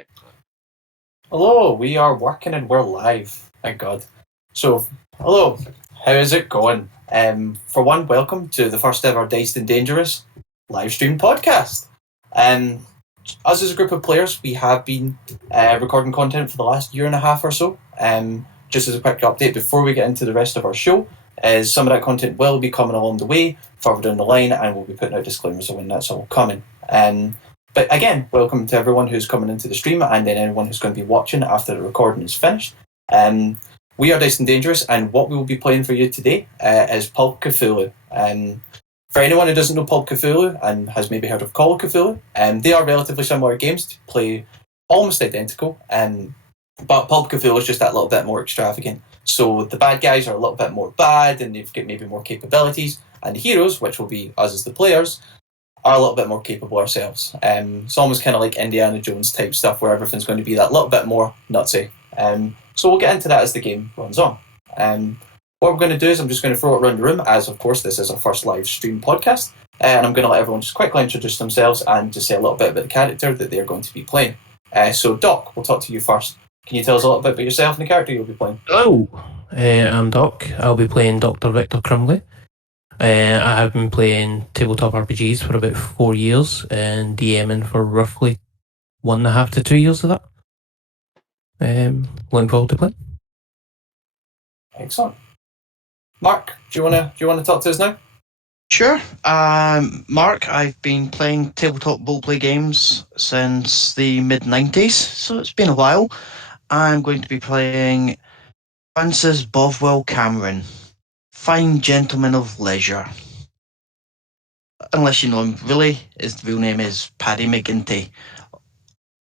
Excellent. Hello, we are working and we're live. Thank God. So, hello, how is it going? For one, welcome to the first ever Diced and Dangerous live stream podcast. Us as a group of players, we have been recording content for the last year and a half or so. Just as a quick update before we get into the rest of our show, is some of that content will be coming along the way, further down the line, and we'll be putting out disclaimers of when that's all coming. But again, welcome to everyone who's coming into the stream and then anyone who's going to be watching after the recording is finished. We are Diced and Dangerous, and what we will be playing for you today is Pulp Cthulhu. For anyone who doesn't know Pulp Cthulhu and has maybe heard of Call of Cthulhu, they are relatively similar games to play almost identical, but Pulp Cthulhu is just that little bit more extravagant. So the bad guys are a little bit more bad and they've got maybe more capabilities, and the heroes, which will be us as the players, are a little bit more capable ourselves. It's almost kind of like Indiana Jones type stuff where everything's going to be that little bit more nutsy. So we'll get into that as the game runs on. What we're going to do is I'm just going to throw it around the room, as of course this is our first live stream podcast, and I'm going to let everyone just quickly introduce themselves and just say a little bit about the character that they're going to be playing. So Doc, we'll talk to you first. Can you tell us a little bit about yourself and the character you'll be playing? Hello, I'm Doc. I'll be playing Dr. Victor Crumley. I have been playing tabletop RPGs for about 4 years and DMing for roughly 1.5 to 2 years of that. Looking forward to playing. Excellent. Mark, do you want to talk to us now? Sure. Mark, I've been playing tabletop roleplay games since the mid-90s, so it's been a while. I'm going to be playing Francis Bothwell Cameron, fine gentleman of leisure. Unless you know him, really, his real name is Paddy McGinty.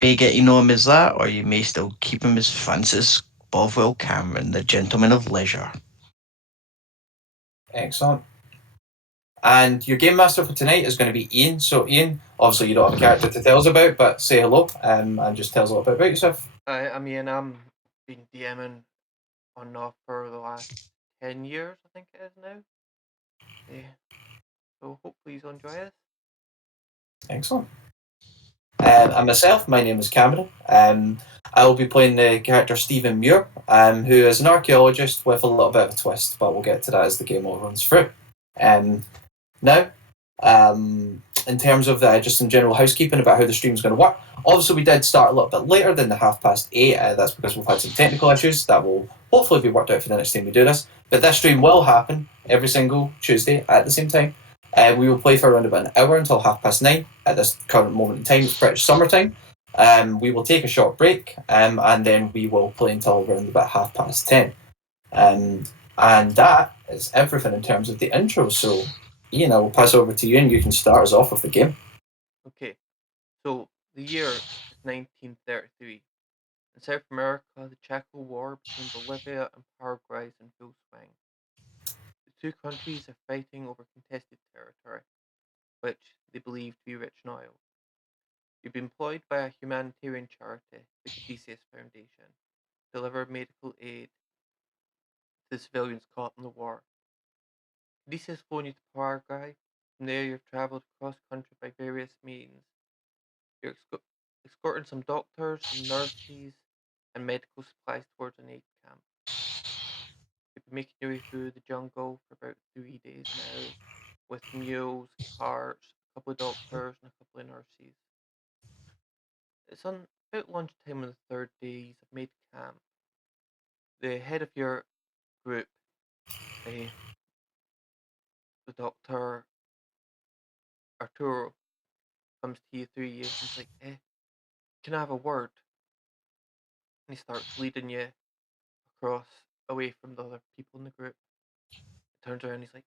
May get to know him as that, or you may still keep him as Francis Bothwell Cameron, the gentleman of leisure. Excellent. And your game master for tonight is going to be Ian. So Ian, obviously you don't have a character to tell us about, but say hello and just tell us a little bit about yourself. I'm Ian. I've been DMing on and off for the last 10 years, I think it is now. Yeah. So hopefully you enjoy this. Excellent. And myself, my name is Cameron. I will be playing the character Stephen Muir, who is an archaeologist with a little bit of a twist, but we'll get to that as the game all runs through. Now, in terms of just some general housekeeping about how the stream is going to work, obviously we did start a little bit later than the 8:30. That's because we've had some technical issues that will hopefully be worked out for the next time we do this. But this stream will happen every single Tuesday at the same time. We will play for around about an hour until 9:30. At this current moment in time, it's British summertime. We will take a short break, and then we will play until around about 10:30. And that is everything in terms of the intro. So, Ian, I will pass over to you, and you can start us off with the game. Okay. So the year is 1933. In South America, the Chaco War between Bolivia and Paraguay is in full swing. The two countries are fighting over contested territory, which they believe to be rich in oil. You've been employed by a humanitarian charity, the Caduceus Foundation, to deliver medical aid to the civilians caught in the war. Caduceus flown you to Paraguay. From there, you've travelled across country by various means. You're escorting some doctors, some nurses, and medical supplies towards an aid camp. You've been making your way through the jungle for about 3 days now, with mules, carts, a couple of doctors, and a couple of nurses. It's on about lunchtime on the third day you've made camp. The head of your group, the doctor Arturo, comes to you through you and he's like, can I have a word? And he starts leading you across away from the other people in the group. He turns around and he's like,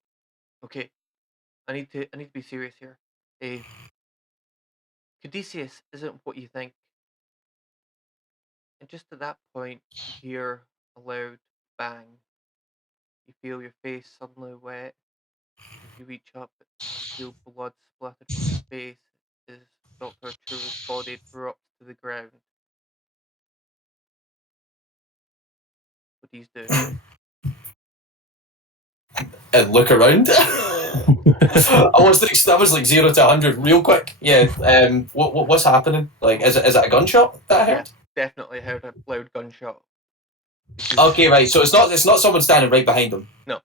okay, I need to be serious here. Caduceus isn't what you think. And just at that point, you hear a loud bang. You feel your face suddenly wet. As you reach up, you feel blood splattered from your face as Dr. Arturo's body drops to the ground. What do you do? And look around. That was like 0 to 100 real quick. Yeah. What's happening? Like, is it a gunshot that I Yeah, heard? definitely heard a loud gunshot. Okay, right. So it's not someone standing right behind them. No.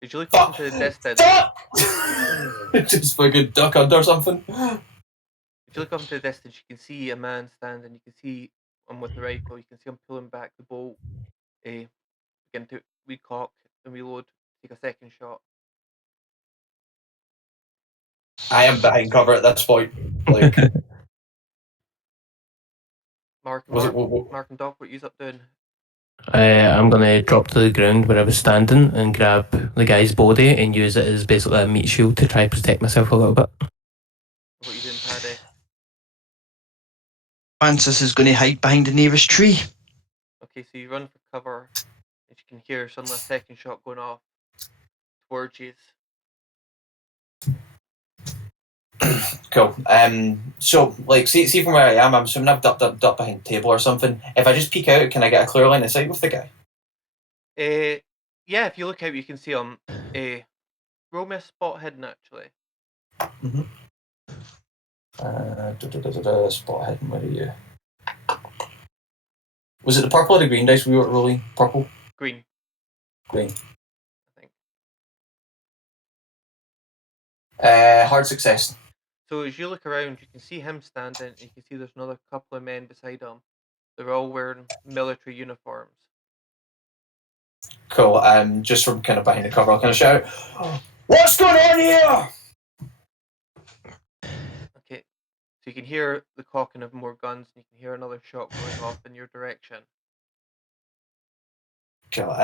Did you look up Fuck! into the distance? Duck! Just fucking duck under something. If you look up into the distance, you can see a man standing. You can see him with the rifle. You can see him pulling back the bolt. Begin to recock and reload. Take a second shot. I am behind cover at this point. Like, Mark and was it? Mark and Doc, what you up doing? I'm going to drop to the ground where I was standing and grab the guy's body and use it as basically a meat shield to try and protect myself a little bit. What you doing, Paddy? Francis is going to hide behind the nearest tree. Okay, so you run for cover, and you can hear suddenly a second shot going off towards you. Cool. So, like, see from where I am, I'm assuming I've ducked behind a table or something. If I just peek out, can I get a clear line of sight with the guy? Yeah, if you look out, you can see him. Roll me a spot hidden, actually. Mm-hmm. Spot hidden, where are you? Was it the purple or the green dice we were rolling? Purple? Green, Green. I think. Hard success. So as you look around, you can see him standing, and you can see there's another couple of men beside him. They're all wearing military uniforms. Cool. Just from kind of behind the cover, I'll kind of shout, "What's going on here?" Okay, so you can hear the cocking of more guns, and you can hear another shot going off in your direction. Cool.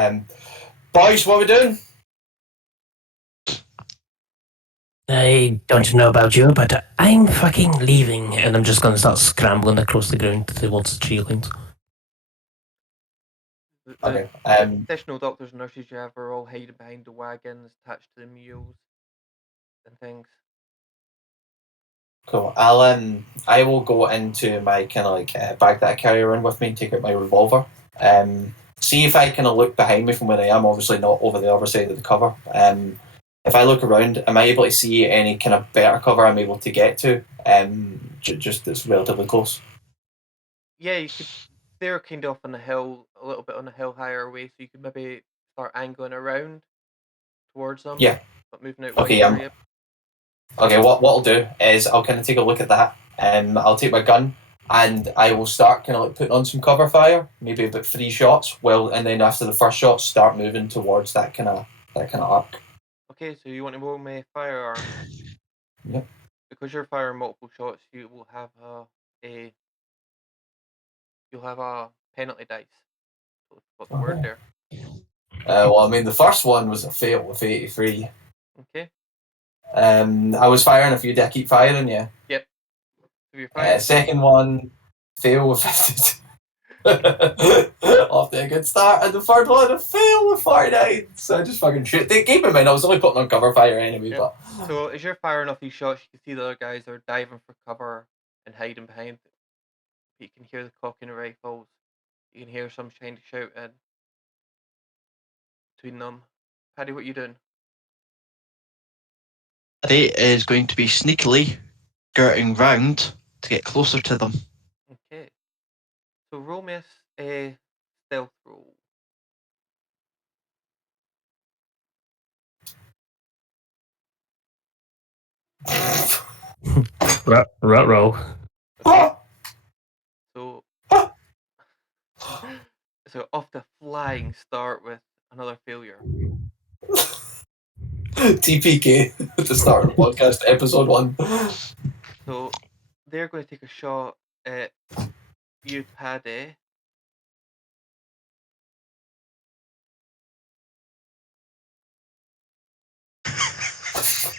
Boys, what are we doing? I don't know about you, but I'm fucking leaving, and I'm just going to start scrambling across the ground towards the tree lines. The Okay. additional doctors and nurses you have are all hiding behind the wagons attached to the mules and things. Cool. I will go into my kind of like bag that I carry around with me, take out my revolver. See if I kind of look behind me from where I am. Obviously not over the other side of the cover. If I look around, am I able to see any kind of better cover I'm able to get to? Just that's relatively close. Yeah, you could. They're kind of on the hill, a little bit on the hill higher away, so you could maybe start angling around towards them. Yeah. But moving out Okay. wider. Okay. What I'll do is I'll kind of take a look at that. I'll take my gun and I will start kind of like putting on some cover fire, maybe about 3 shots. And then after the first shot, start moving towards that kind of arc. Okay, so you want to roll me a firearm? Yep. Because you're firing multiple shots, you will have a penalty dice. So what's the word there? Well, I mean, the first one was a fail with 83. Okay. I was firing a few. Did I keep firing? Yeah. Yep. So you're firing. Second one, fail with 52. Off to a good start. And the third one, a fail with 49. So I just fucking shoot. Keep in mind, I was only putting on cover fire anyway. Yep. But So as you're firing off these shots, you can see the other guys are diving for cover and hiding behind. You can hear the cocking of rifles. You can hear some trying to shout in between them. Paddy, what you doing? Paddy is going to be sneakily skirting round to get closer to them. Okay. So roll me a stealth roll. Roll. So so off the flying start with another failure. TPK at the start of the podcast, episode 1. So they're going to take a shot at you, Paddy.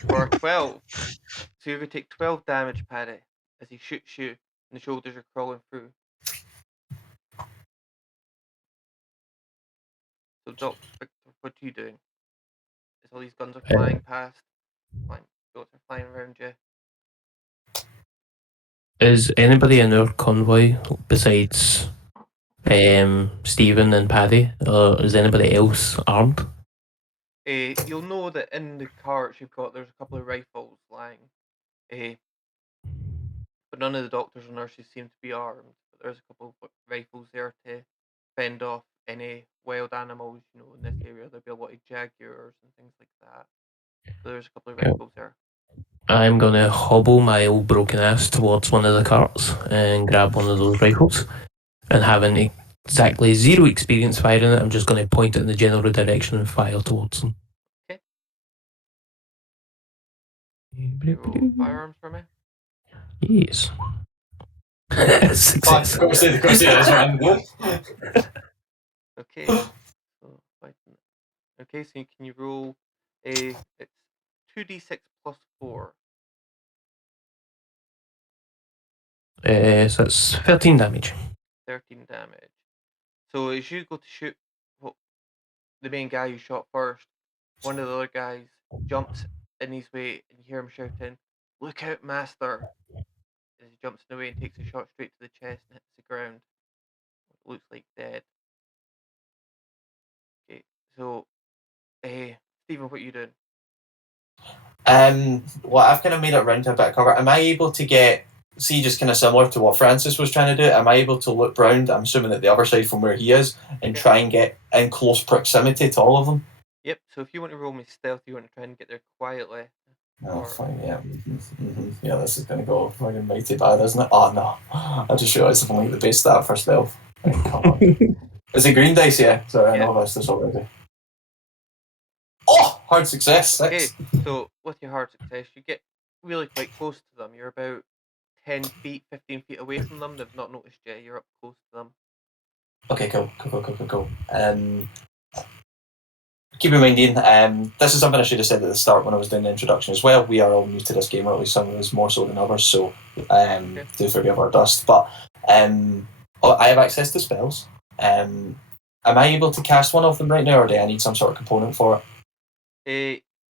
For 12. So you're going to take 12 damage, Paddy, as he shoots you and the shoulders are crawling through. So Doc, Victor, what are you doing? As all these guns are flying past, bullets are flying around you. Is anybody in our convoy besides Stephen and Paddy, or is anybody else armed? You'll know that in the carts there's a couple of rifles lying. But none of the doctors or nurses seem to be armed. But there's a couple of rifles there to fend off any wild animals, in this area. There'll be a lot of jaguars and things like that. So there's a couple of Yep. rifles there. I'm gonna hobble my old broken ass towards one of the carts and grab one of those rifles. And having exactly zero experience firing it, I'm just gonna point it in the general direction and fire towards them. Okay. You roll firearms for me. Yes. Success. Of course it is, man. Okay. So, okay, so can you roll it's 2d6 plus 4. So that's 13 damage. 13 damage. So as you go to shoot the main guy you shot first, one of the other guys jumps in his way and you hear him shouting, "Look out, master!" As he jumps in the way and takes a shot straight to the chest and hits the ground. It looks like dead. Okay, so Stephen, what are you doing? Well, I've kind of made it round to a bit of cover. Am I able to see, just kind of similar to what Francis was trying to do, am I able to look round, I'm assuming at the other side from where he is, and try and get in close proximity to all of them? Yep, so if you want to roll me stealth, you want to try and get there quietly. Oh, fine, yeah. Yeah, this is going to go fucking mighty bad, isn't it? Oh, no. I just realised I've only the base stat for stealth. Right, come on. Is it green dice, yeah? Sorry, I know this already. Oh! Hard success, 6. Okay, so with your hard success, you get really quite close to them. You're about 10 feet, 15 feet away from them. They've not noticed you. You're up close to them. Okay, cool. Keep in mind, Ian, this is something I should have said at the start when I was doing the introduction as well. We are all new to this game, or at least some of us more so than others, so do forgive our dust. But I have access to spells. Am I able to cast one of them right now, or do I need some sort of component for it?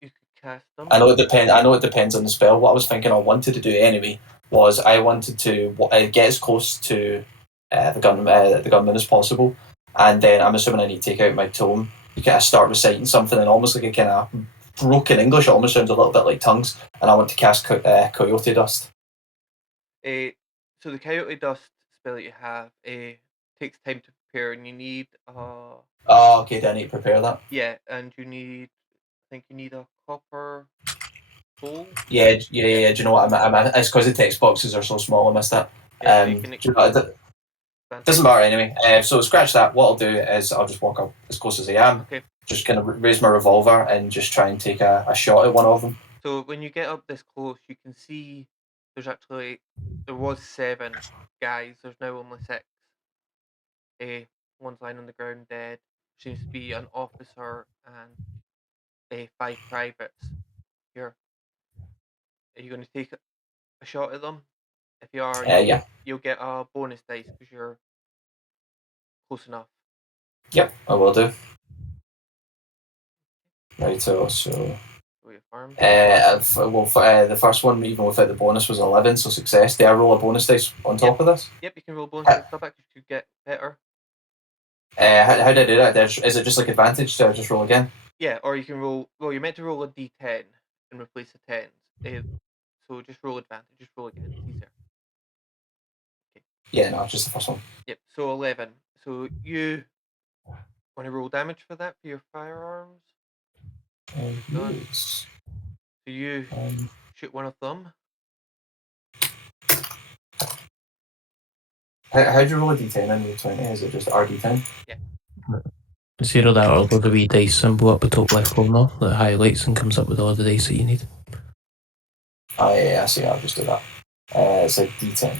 You could cast them. I know it depends on the spell. What I was thinking I wanted to do anyway was I wanted to get as close to the gunman as possible, and then I'm assuming I need to take out my tome. You kind of start reciting something, and almost like a kind of broken English. It almost sounds a little bit like tongues, and I want to cast Coyote Dust. So the Coyote Dust spell that you have takes time to prepare, and you need Oh, okay. Do I need to prepare that? Yeah, and I think you need a copper bowl. Yeah. Do you know what? It's because the text boxes are so small. I missed that. Yeah, so you can Do you know what, doesn't matter anyway. So scratch that. What I'll do is I'll just walk up as close as I am. Okay. Just kind of raise my revolver and just try and take a shot at one of them. So when you get up this close, you can see there was 7 guys. There's now only 6. One's lying on the ground dead. Seems to be an officer and 5 privates. Here, are you going to take a shot at them? If you are, Yeah. you'll get a bonus dice because you're close enough. Yep, I will do. Right, so the first one, even without the bonus, was 11, so success. Do I roll a bonus dice on top of this? Yep, you can roll bonus dice on top because you get better. How do I do that? Is it just like advantage? Do I just roll again? Yeah, or you can roll. Well, you're meant to roll a d10 and replace the 10s. So just roll advantage. Just roll again. It's easier. Okay. Yeah, no, just the first one. Yep. So 11. So you want to roll damage for that for your firearms? Yes. So you shoot one of them. How do you roll a d10 on your 20? Is it just RD10? Yeah. Zero that or the wee dice symbol up the top left corner that highlights and comes up with all the dice that you need. Oh, yeah, I see. I'll just do that. It's a d10.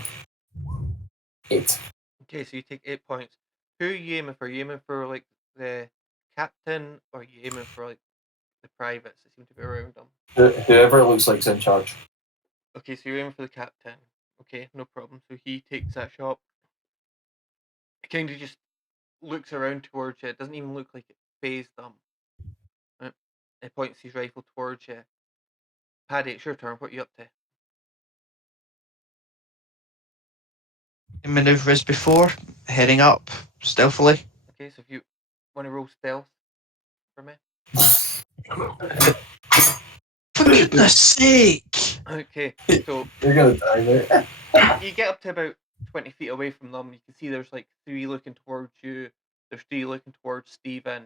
8. Okay, so you take 8 points. Who are you aiming for? Are you aiming for like the captain, or are you aiming for like the privates that seem to be around them? Whoever it looks like's in charge. Okay, so you're aiming for the captain. Okay, no problem. So he takes that shot. He kind of just looks around towards you. It doesn't even look like it phased them. He points his rifle towards you. Paddy, it's your turn. What are you up to? Maneuver as before, heading up stealthily. Okay, so if you want to roll stealth for me. For goodness sake! Okay, so You're gonna die, mate. you get up to about 20 feet away from them. You can see there's like 3 looking towards you. There's 3 looking towards Stephen.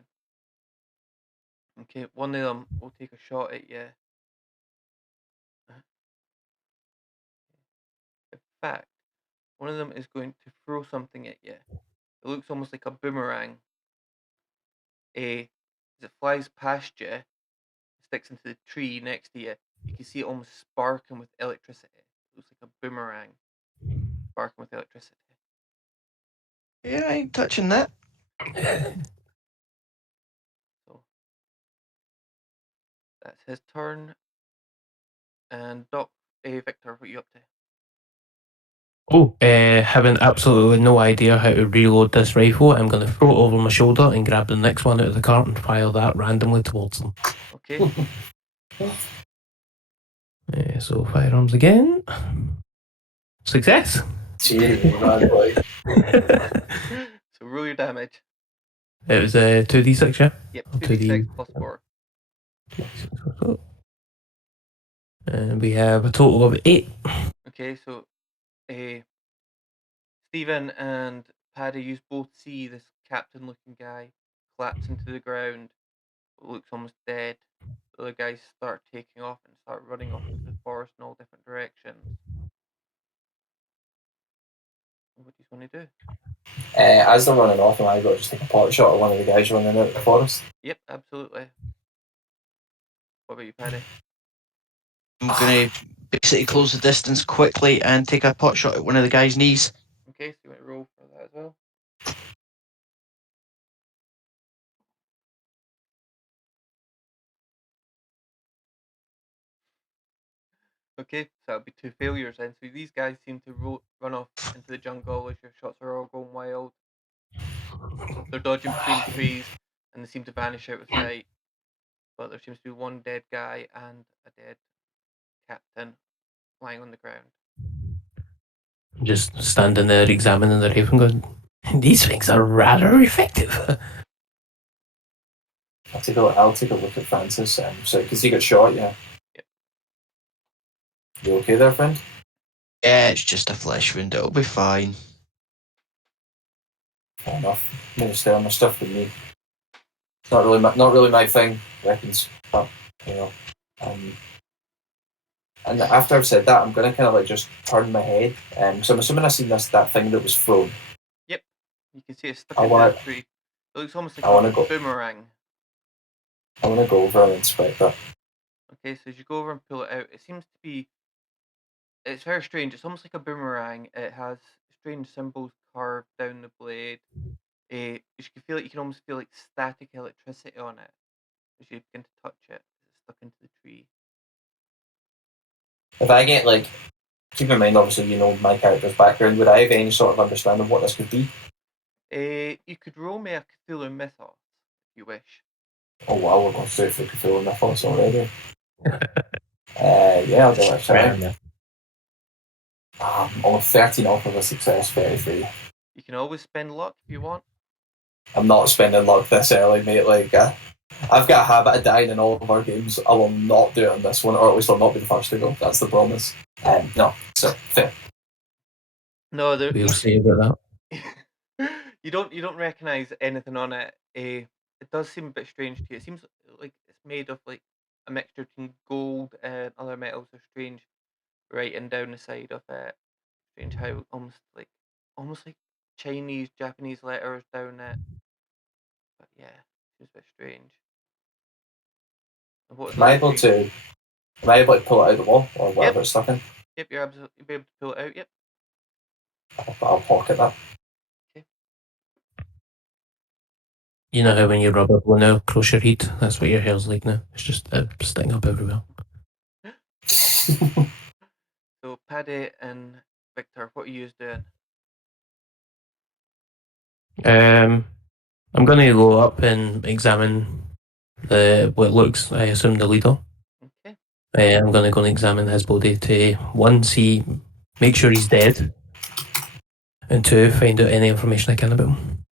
Okay, one of them will take a shot at you. In fact, one of them is going to throw something at you. It looks almost like a boomerang. As it flies past you, sticks into the tree next to you. You can see it almost sparking with electricity. It looks like a boomerang sparking with electricity. Yeah, I ain't touching that. So that's his turn. And Victor, what are you up to? Oh, having absolutely no idea how to reload this rifle, I'm going to throw it over my shoulder and grab the next one out of the cart and fire that randomly towards them. Okay. So firearms again. Success. Cheers, man, boy. So roll your damage. It was 2d6, yeah? Yep, Or 2d6 plus 4. And we have a total of 8. Okay, so Stephen and Paddy, you both see this captain-looking guy collapse into the ground. It looks almost dead. The other guys start taking off and start running off into the forest in all different directions. What do you want to do? As they're running off, am I got to just take a pot shot at one of the guys running out of the forest? Yep, absolutely. What about you, Paddy? I'm going to basically close the distance quickly and take a pot shot at one of the guy's knees. Okay, so you want to roll for that as well? Okay, so that'll be 2 failures then. So these guys seem to run off into the jungle as your shots are all going wild. They're dodging between trees and they seem to vanish out of sight. But there seems to be one dead guy and a dead captain lying on the ground. Just standing there examining the rifle and going, these things are rather effective. I'll take a look at Francis. So, because he got shot, yeah. Yep. You okay there, friend? Yeah, it's just a flesh wound. It'll be fine. Fair enough. Minister on my stuff with me. It's not really my thing, weapons. But you know, and after I've said that, I'm gonna kind of like just turn my head. So I'm assuming I seen that thing that was thrown. Yep, you can see it stuck in that tree. It looks almost like a boomerang. I want to go over and inspect that. Okay, so as you go over and pull it out, it seems to be. It's very strange. It's almost like a boomerang. It has strange symbols carved down the blade. You can almost feel like static electricity on it as you begin to touch it. It's stuck into the tree. If I get like, keep in mind, obviously, you know my character's background. Would I have any sort of understanding of what this could be? You could roll me a Cthulhu Mythos if you wish. Oh wow, we're going straight for Cthulhu Mythos already. Yeah, I'll do it. Try. On 13 off of a success, 33. You can always spend luck if you want. I'm not spending luck this early, mate. Like, I've got a habit of dying in all of our games. I will not do it on this one, or at least I'll not be the first to go. That's the promise. No, so fair. No, We'll see about that. You don't recognize anything on it. It does seem a bit strange to you. It seems like it's made of like a mixture between gold and other metals. Are strange writing down the side of it. Strange how almost like Chinese, Japanese letters down it. But yeah, seems a bit strange. Am I able to pull it out of the wall or whatever it's stuck in? Yep, you'll be able to pull it out. Yep. I'll pocket that. Okay. You know how when you rub a balloon out across your head, that's what your hair's like now. It's just sticking up everywhere. So Paddy and Victor, what are you doing? I'm going to go up and examine what looks, I assume, the leader. Okay. I'm going to go and examine his body to, one, make sure he's dead, and two, find out any information I can about him.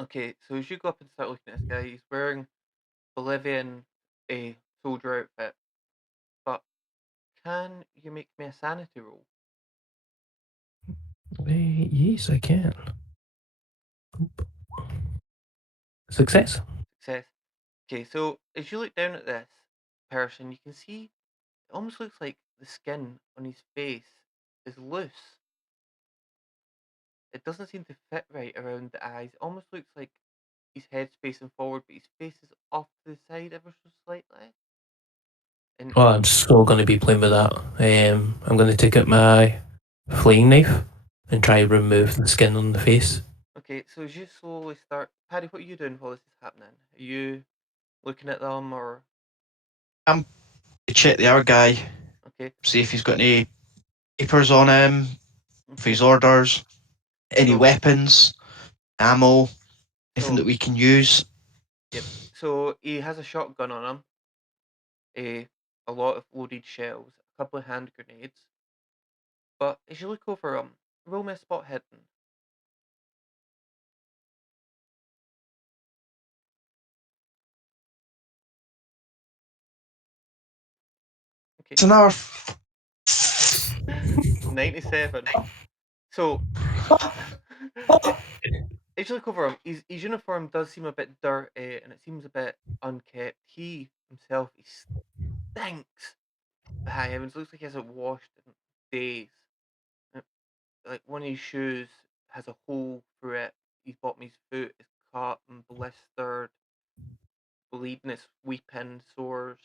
Okay, so as you go up and start looking at this guy, he's wearing Bolivian a soldier outfit. But can you make me a sanity roll? Yes, I can. Success. Success. Okay, so as you look down at this person, you can see it almost looks like the skin on his face is loose. It doesn't seem to fit right around the eyes. It almost looks like his head's facing forward, but his face is off to the side ever so slightly. And Oh, I'm so going to be playing with that. I'm going to take out my flaying knife and try and remove the skin on the face. okay, so as you slowly start, Paddy, what are you doing while this is happening? Are you looking at them or Check the other guy, okay? see if he's got any papers on him, for his Okay. orders, any So weapons, ammo, anything so that we can use. yep. So he has a shotgun on him, a lot of loaded shells, a couple of hand grenades. But as you look over him, roll me a spot hidden. Okay. It's another. 97. So as you look over him, his uniform does seem a bit dirty and it seems a bit unkept. He himself, he stinks. High heavens, looks like he hasn't washed in days. Uh, Like one of his shoes has a hole through it. His bottom of his foot is cut and blistered, bleeding, it's weeping, sores.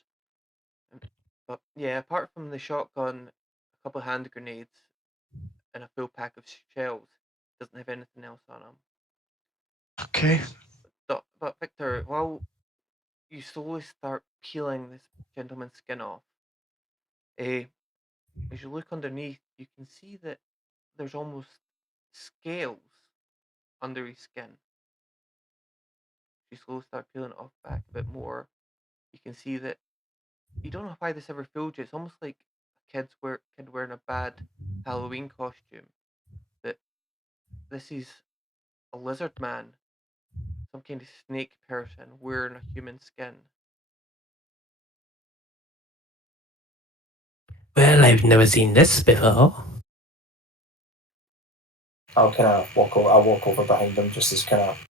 Um, But yeah, apart from the shotgun, a couple of hand grenades, and a full pack of shells, doesn't have anything else on him. Okay. But Victor, while you slowly start peeling this gentleman's skin off, eh, as you look underneath, you can see that there's almost scales under his skin. You slowly start peeling it off back a bit more. You can see that you don't know why this ever fooled you. It's almost like a kid wearing a bad Halloween costume. That this is a lizard man, some kind of snake person wearing a human skin. Well, I've never seen this before. I'll kind of walk over behind him just as kind of.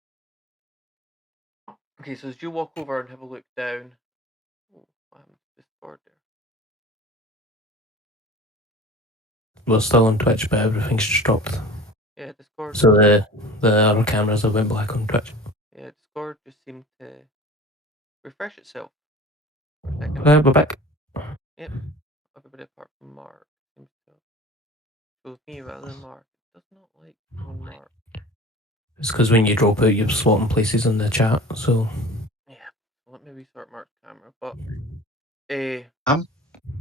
Okay, so as you walk over and have a look down, oh, what happened to this board there? We're still on Twitch, but everything's just dropped. Yeah, Discord. So the other cameras have went black on Twitch. Yeah, Discord just seemed to refresh itself for a second. We're back. Yep, everybody apart from Mark seems to chose me rather than Mark. It does not like when Mark. It's because when you drop out, you're swapping places in the chat. So Yeah, let me restart Mark's camera. But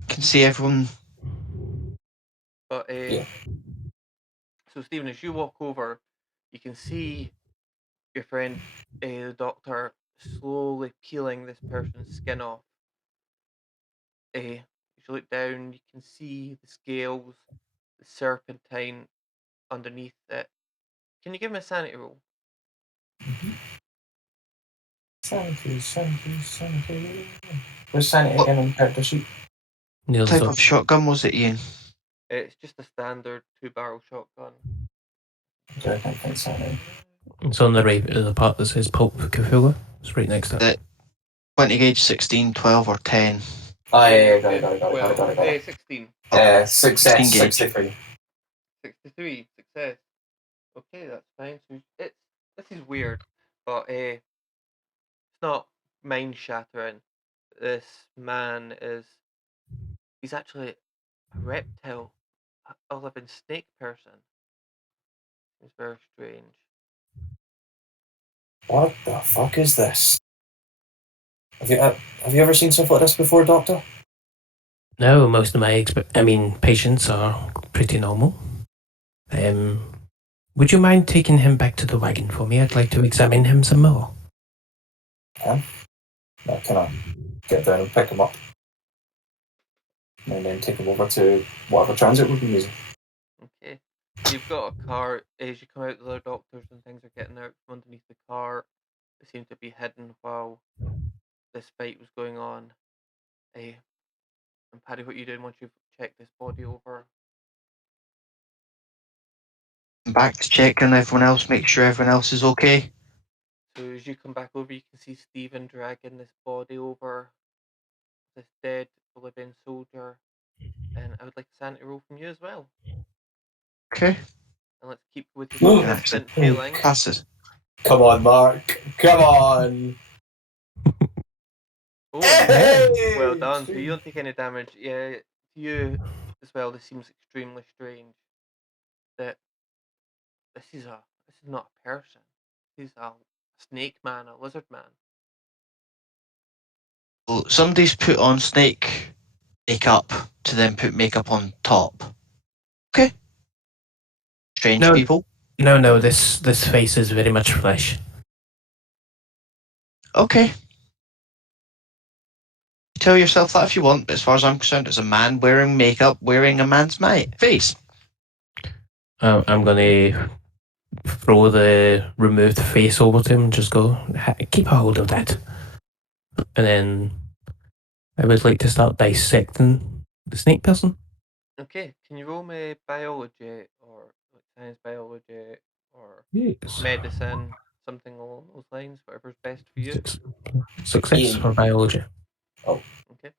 Can see everyone. Yeah. So Stephen, as you walk over, you can see your friend, the doctor, slowly peeling this person's skin off. As you look down, you can see the scales, the serpentine underneath it. Can you give me a sanity roll? Sanity. Where's sanity again on the character sheet? nearly What type up. of shotgun was it, Ian? It's just a standard 2-barrel shotgun. I can't find sanity. It's on the right, the part that says Pulp Cthulhu. It's right next to it. 20 gauge, 16, 12, or 10. Oh, yeah, got it. 16. Success, 16 gauge. 63. 63, success. Okay, that's fine. So this is weird, but it's not mind shattering. This man he's actually a reptile, a living snake person. It's very strange. What the fuck is this? Have you ever seen something like this before, Doctor? No, most of my patients are pretty normal. Would you mind taking him back to the wagon for me? I'd like to examine him some more. I kind of get down and pick him up, and then take him over to whatever transit we'll be using. Okay. You've got a car. As you come out, the other doctors and things are getting out from underneath the car. They seem to be hidden while this fight was going on. And Paddy, what are you doing once you've checked this body over? I'm back to check on everyone else, make sure everyone else is okay. So as you come back over, you can see Stephen dragging this body over, this dead Bolivian soldier, and I would like a sanity roll from you as well. Okay. And let's keep with your Ooh. persistent feeling. Passes. Come on, Mark. Come on. Oh, Hey! well done. So you don't take any damage. Yeah, to you as well, this seems extremely strange. That this is not a person. This is a snake man, a lizard man. Well, somebody's put on snake makeup to then put makeup on top. Okay. Strange No. people. No, this face is very much flesh. Okay. Tell yourself that if you want, but as far as I'm concerned, it's a man wearing makeup, wearing a man's face. I'm gonna throw the removed face over to him and just go, keep a hold of that. And then I would like to start dissecting the snake person. Okay, can you roll me biology or science biology or Yes. medicine, something along those lines, whatever's best for you. Success Ian. for biology. Okay.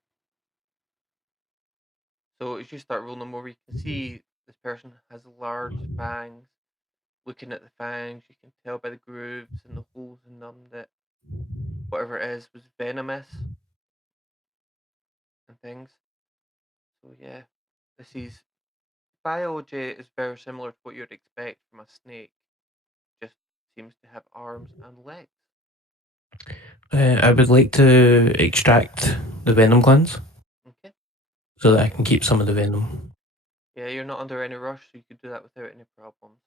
So as you start rolling them over, you can see this person has large fangs. Looking at the fangs, you can tell by the grooves and the holes in them that whatever it is was venomous and things. So yeah, this is biology is very similar to what you'd expect from a snake. Just seems to have arms and legs. I would like to extract the venom glands Okay. so that I can keep some of the venom. Yeah, you're not under any rush, so you could do that without any problems.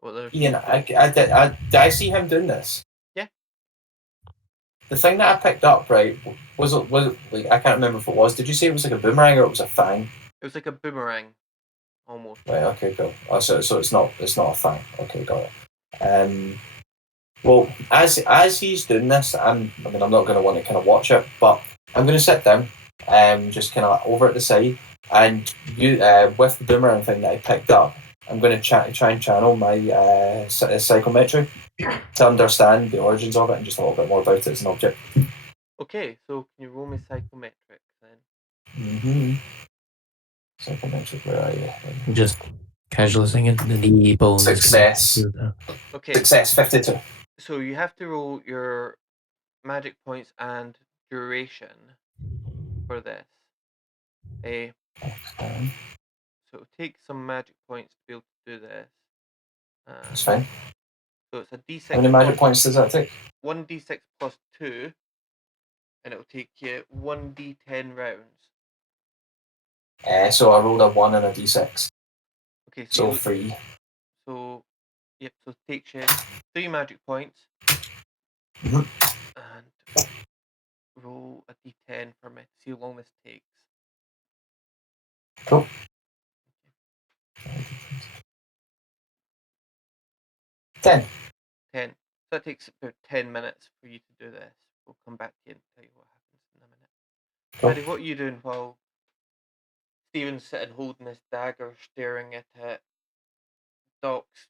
Well, there's Ian, no did I see him doing this? Yeah. The thing that I picked up, right, was it like, I can't remember if it was. Did you say it was like a boomerang or it was a fang? It was like a boomerang, almost. Right, okay, cool. Oh, so it's not a fang. Okay, got it. Well, as he's doing this, I'm not going to want to kind of watch it, but I'm going to sit down, just kind of over at the side, and you with the boomerang thing that I picked up, I'm going to try and channel my psychometry to understand the origins of it and just a little bit more about it as an object. Okay, so can you roll me psychometrics then? Mm-hmm. Psychometric, where are you? Just casually singing the knee bone. Success. Okay, Success 52. so you have to roll your magic points and duration for this. So take some magic points to be able to do this. That's fine. So it's a d6. How many magic points does that take? 1d6 plus 2, and it'll take you 1d10 rounds. So I rolled a 1 and a d6. Okay, So 3. So it takes you 3 magic points. Mhm. And roll a d10 for me to see how long this takes. Cool. 10. 10. So that takes about 10 minutes for you to do this. We'll come back to you and tell you what happens in a minute. Cool. Paddy, what are you doing while Stephen's sitting holding his dagger, staring at it? Doc's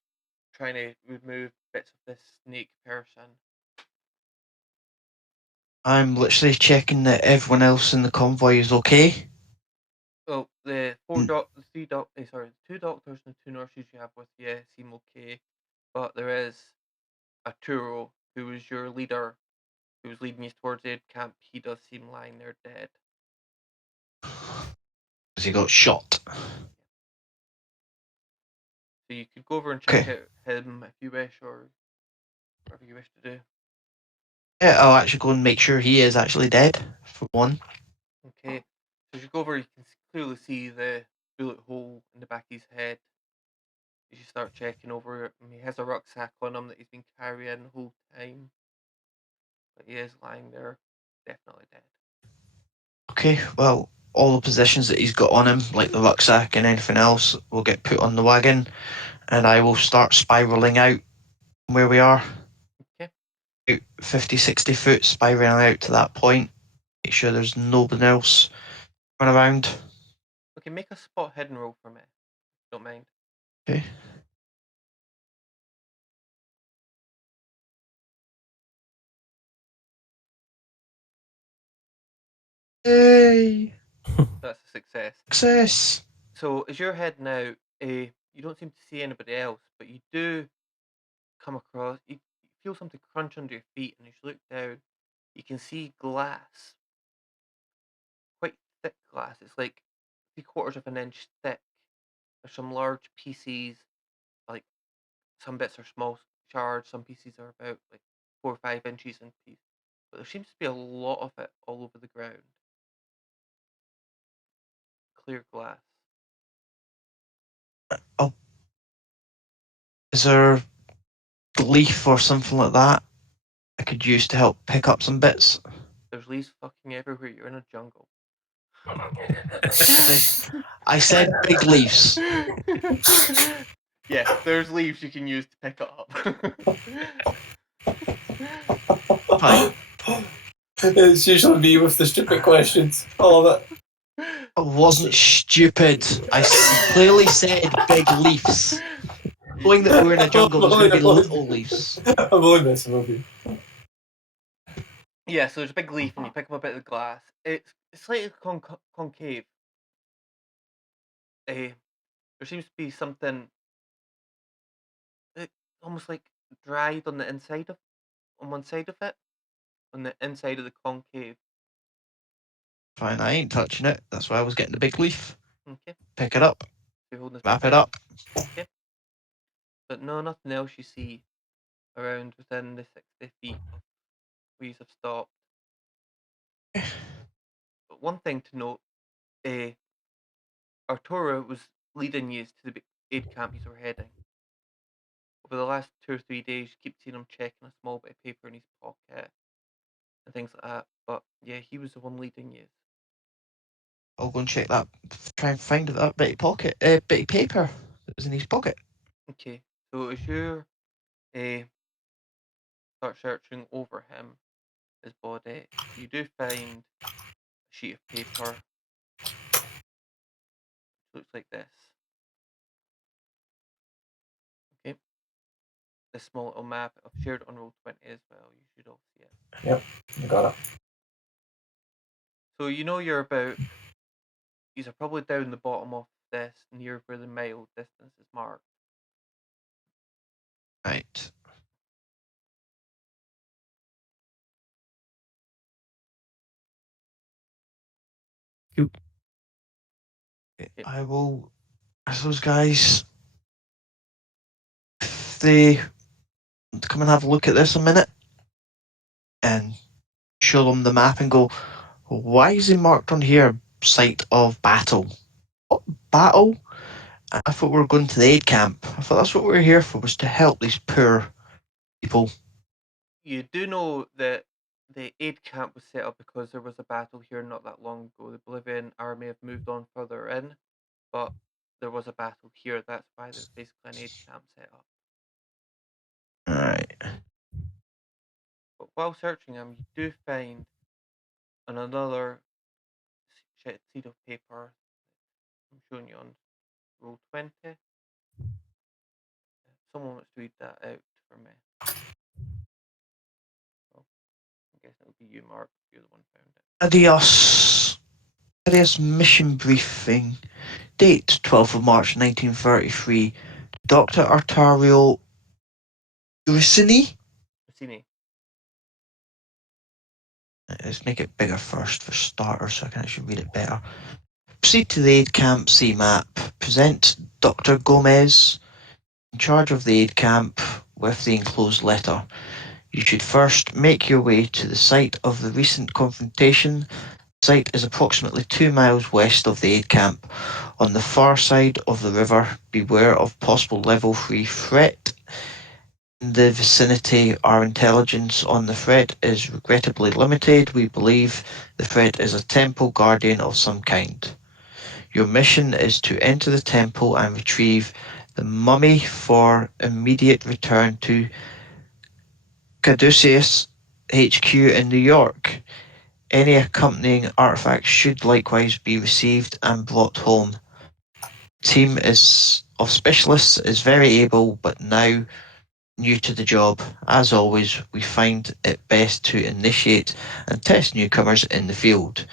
trying to remove bits of this snake person. I'm literally checking that everyone else in the convoy is okay. Well, the Mm. the 2 doctors and 2 nurses you have with you seem okay, but there is Arturo, who was your leader, who was leading you towards the camp. He does seem lying there dead. Because he got shot. So you could go over and check Okay. out him if you wish, or whatever you wish to do. Yeah, I'll actually go and make sure he is actually dead, for one. Okay, so as you go over, you can clearly see the bullet hole in the back of his head. As you start checking over it, he has a rucksack on him that he's been carrying the whole time. But he is lying there, definitely dead. Okay, well, all the positions that he's got on him, like the rucksack and anything else, will get put on the wagon, and I will start spiraling out where we are. Okay. About 50, 60 foot, spiraling out to that point. Make sure there's nobody else running around. Okay, make a spot hidden roll for me. Don't mind. Okay. Yay! That's a success. Success! So as you're heading out, you don't seem to see anybody else, but you do come across. You feel something crunch under your feet, and as you look down, you can see glass, quite thick glass. It's like 3/4 of an inch thick. There's some large pieces, like some bits are small shards, some pieces are about like 4 or 5 inches in piece. But there seems to be a lot of it all over the ground. Clear glass. Oh, is there a leaf or something like that I could use to help pick up some bits? There's leaves fucking everywhere. You're in a jungle. I said big leaves. Yes, there's leaves you can use to pick it up. Fine. It's usually me with the stupid questions. I love it. I wasn't stupid. I clearly said big leaves. Knowing that we're in a jungle, there's going to be little leaves. I'm only messing with you. Yeah, so there's a big leaf and you pick up a bit of glass. It's slightly concave. There seems to be something almost like dried on the inside on one side of it, on the inside of the concave. Fine, I ain't touching it. That's why I was getting the big leaf. Okay, Pick it up, so you're holding this wrap big it leaf. up. Okay, but no, nothing else you see around within the 60 feet of where you have stopped. But one thing to note, uh, Arturo was leading you to the aid camp you were heading. Over the last 2 or 3 days, you keep seeing him checking a small bit of paper in his pocket and things like that. But yeah, he was the one leading you. I'll go and check that. Try and find that bit of bit of paper that was in his pocket. Okay, so as you uh, start searching over his body, you do find a sheet of paper. Looks like this. Okay, this small little map. I've shared it on Roll20 as well. You should all see it. Yep, I got it. So you know you're about. These are probably down the bottom of this, near where the mile distance is marked. Right. I will ask those guys if they want to come and have a look at this a minute and show them the map and go, why is it marked on here site of battle? What battle? I thought we were going to the aid camp. I thought that's what we were here for, was to help these poor people. You do know that the aid camp was set up because there was a battle here not that long ago. The Bolivian army have moved on further in, but there was a battle here. That's why there's basically an aid camp set up. Alright. But while searching them, you do find another sheet of paper. I'm showing you on Roll20. Someone wants to read that out for me. Well, I guess it would be you, Mark. You're the one who found it. Adios. Adios mission briefing. Date 12th of March 1933. Dr. Artario Ursini? Rossini. Let's make it bigger first for starters so I can actually read it better. Proceed to the aid camp, see map. Present Dr. Gomez, in charge of the aid camp, with the enclosed letter. You should first make your way to the site of the recent confrontation. The site is approximately 2 miles west of the aid camp. On the far side of the river, beware of possible level 3 threat. In the vicinity, our intelligence on the threat is regrettably limited. We believe the threat is a temple guardian of some kind. Your mission is to enter the temple and retrieve the mummy for immediate return to Caduceus HQ in New York. Any accompanying artifacts should likewise be received and brought home. Team is of specialists is very able, but now new to the job. As always, we find it best to initiate and test newcomers in the field.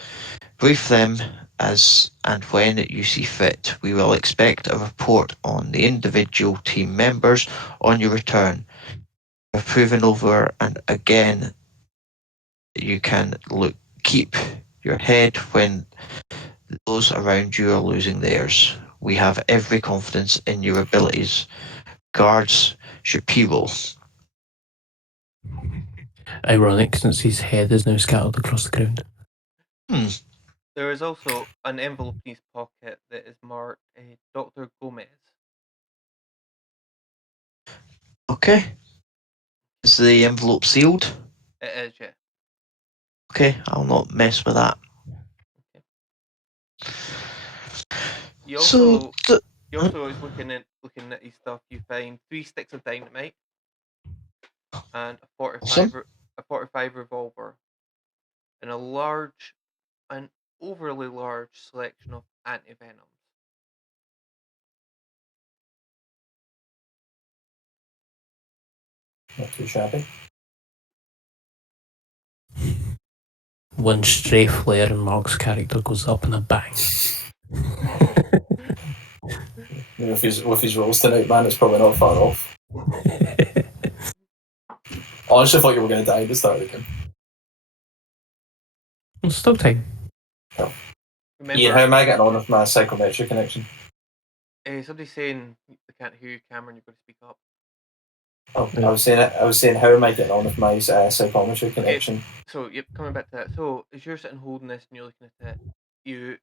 Brief them as and when you see fit. We will expect a report on the individual team members on your return. I've proven over and again you can keep your head when those around you are losing theirs. We have every confidence in your abilities. Guards, Shapiro. Ironic, since his head is now scattered across the ground. There is also an envelope in his pocket that is marked Dr. Gomez. Okay. Is the envelope sealed? It is, yeah. Okay, I'll not mess with that. You So, also you also is looking at his stuff. You find 3 sticks of dynamite and a 45 awesome. a 45 revolver and an overly large selection of antivenoms. Not too shabby. One stray flare in Mark's character goes up in a bang. With his rolls tonight, man, it's probably not far off. I honestly thought you were going to die at the start of the game. It's still time. Remember, Ian, how am I getting on with my psychometric connection? somebody's saying they can't hear you, Cameron. You've got to speak up. Oh, I was saying, how am I getting on with my psychometry connection? So, yep, coming back to that. So, as you're sitting holding this and you're looking at it, you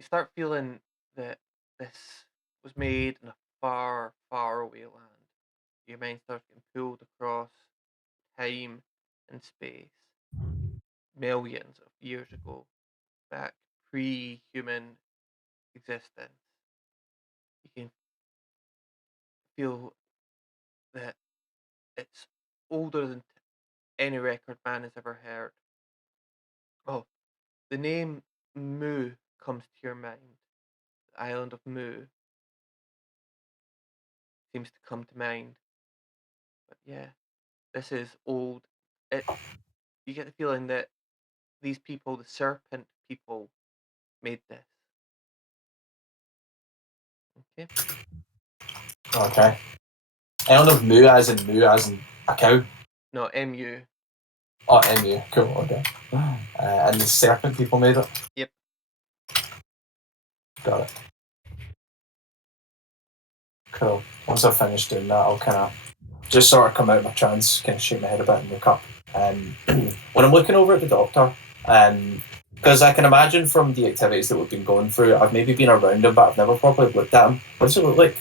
start feeling that this was made in a far, far away land. Your mind starts getting pulled across time and space, millions of years ago, back pre-human existence. You can feel that it's older than any record man has ever heard. Oh, the name Mu comes to your mind. The island of Mu seems to come to mind. But yeah, this is old. It You get the feeling that these people, the serpent people, made this. Okay. Okay. I don't know if moo as in a cow. No, MU. Oh, MU. Cool, okay. And the serpent people made it? Yep. Got it. Cool. Once I've finished doing that, I'll kind of just sort of come out of my trance, kind of shake my head a bit and look up. When I'm looking over at the doctor, because I can imagine from the activities that we've been going through, I've maybe been around him, but I've never properly looked at him. What does it look like?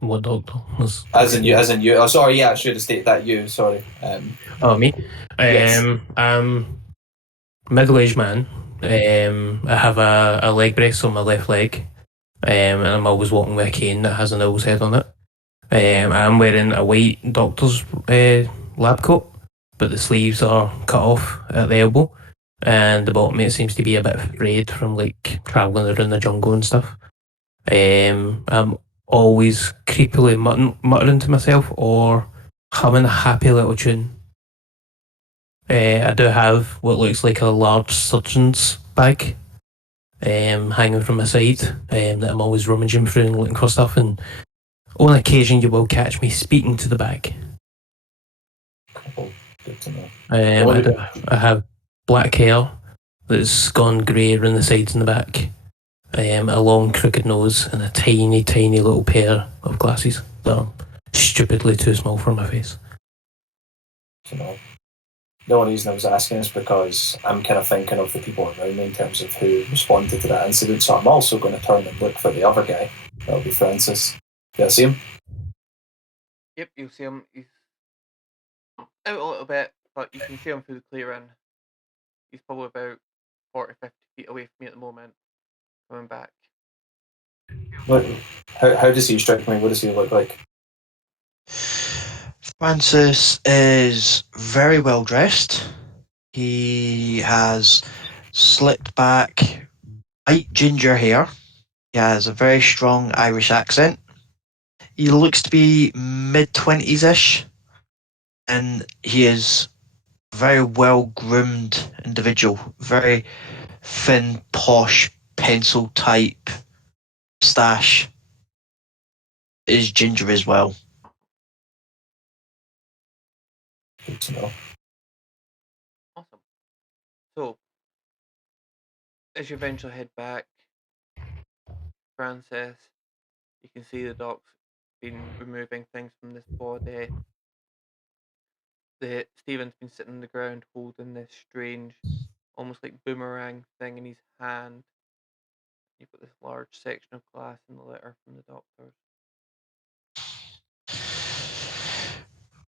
What doctor? As in you. Oh, sorry, yeah, I should have stated that you. Sorry. Me? Yes. I'm middle-aged man. I have a leg brace on my left leg, and I'm always walking with a cane that has an owl's head on it. I'm wearing a white doctor's lab coat, but the sleeves are cut off at the elbow, and the bottom it seems to be a bit frayed from like travelling around the jungle and stuff. I'm always creepily muttering to myself or humming a happy little tune. I do have what looks like a large surgeon's bag hanging from my side that I'm always rummaging through and looking for stuff, and on occasion you will catch me speaking to the bag. Cool. Good to know. I have black hair that's gone grey around the sides and the back, a long crooked nose, and a tiny, tiny little pair of glasses that are stupidly too small for my face. You know, the only reason I was asking is because I'm kind of thinking of the people around me in terms of who responded to that incident. So I'm also going to turn and look for the other guy. That'll be Francis. Do I see him? Yep, you'll see him. He's out a little bit, but you can see him through the clearing. He's probably about 40, 50 feet away from me at the moment, coming back. What, how does he strike me? What does he look like? Francis is very well dressed. He has slicked back, light ginger hair. He has a very strong Irish accent. He looks to be mid-20s ish, and he is a very well groomed individual. Very thin, posh, pencil type stash. Is ginger as well. Good to know. Awesome. So, as you eventually head back, Francis, you can see the doc's been removing things from this body. Stephen's been sitting on the ground holding this strange, almost like boomerang thing in his hand. You've got this large section of glass in the letter from the doctors.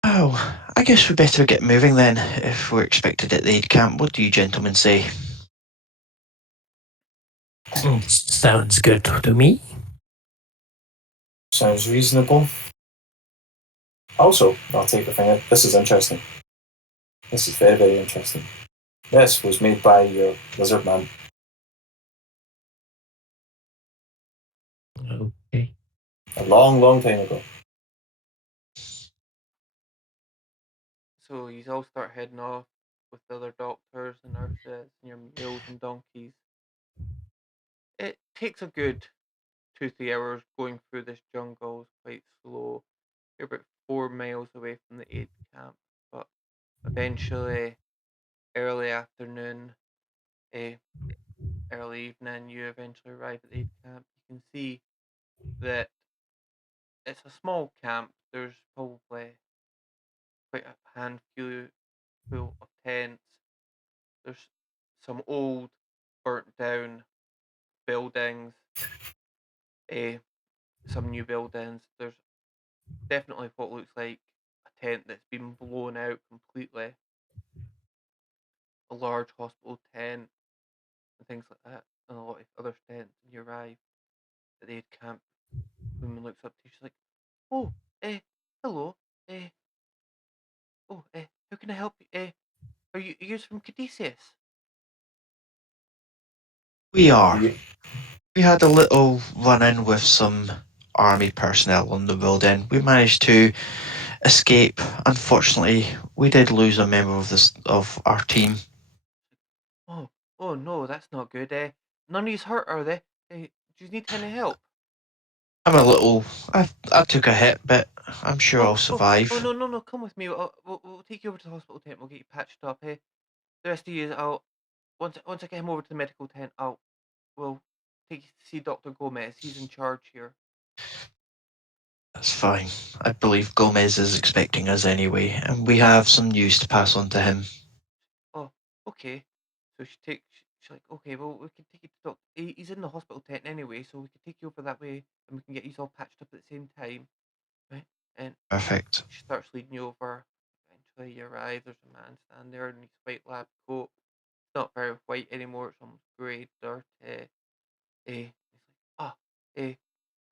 Oh, I guess we better get moving then, if we're expected at the aid camp. What do you gentlemen say? Sounds good to me. Sounds reasonable. Also, I'll take the thing out. This is interesting. This is very, very interesting. This was made by your lizard man. Okay. A long, long time ago. So you all start heading off with the other doctors and nurses and your mules and donkeys. It takes a good 2-3 hours going through this jungle. It's quite slow. You're about 4 miles away from the aid camp, but eventually, early afternoon, eh, early evening, you eventually arrive at the aid camp. You can see that it's a small camp. There's probably quite a handful full of tents. There's some old, burnt down buildings, eh, some new buildings. There's definitely what looks like a tent that's been blown out completely, a large hospital tent, and things like that, and a lot of other tents. And you arrive at the aid camp. Woman looks up to you. She's like, "Oh, hello. Eh, how can I help you? Are you from Caduceus?" We are. You, We had a little run in with some army personnel on the road in. We managed to escape. Unfortunately, we did lose a member of our team. Oh, oh no, that's not good. None of you's hurt, are they? Do you need any help? I'm a little. I took a hit, but I'm sure Oh, I'll oh, survive. no, no, no, come with me. We'll take you over to the hospital tent. We'll get you patched up. Hey, the rest of you, I'll once I get him over to the medical tent, we'll take you to see Doctor Gomez. He's in charge here. That's fine. I believe Gomez is expecting us anyway, and we have some news to pass on to him. Oh, okay. So she's like, okay, well, we can take you to Doctor. He's in the hospital tent anyway, so we can take you over that way, and we can get you all patched up at the same time, right? And Perfect. she starts leading you over. Eventually, you arrive. There's a man standing there in his white lab coat. It's not very white anymore. It's almost grey, dirty. He's like, eh,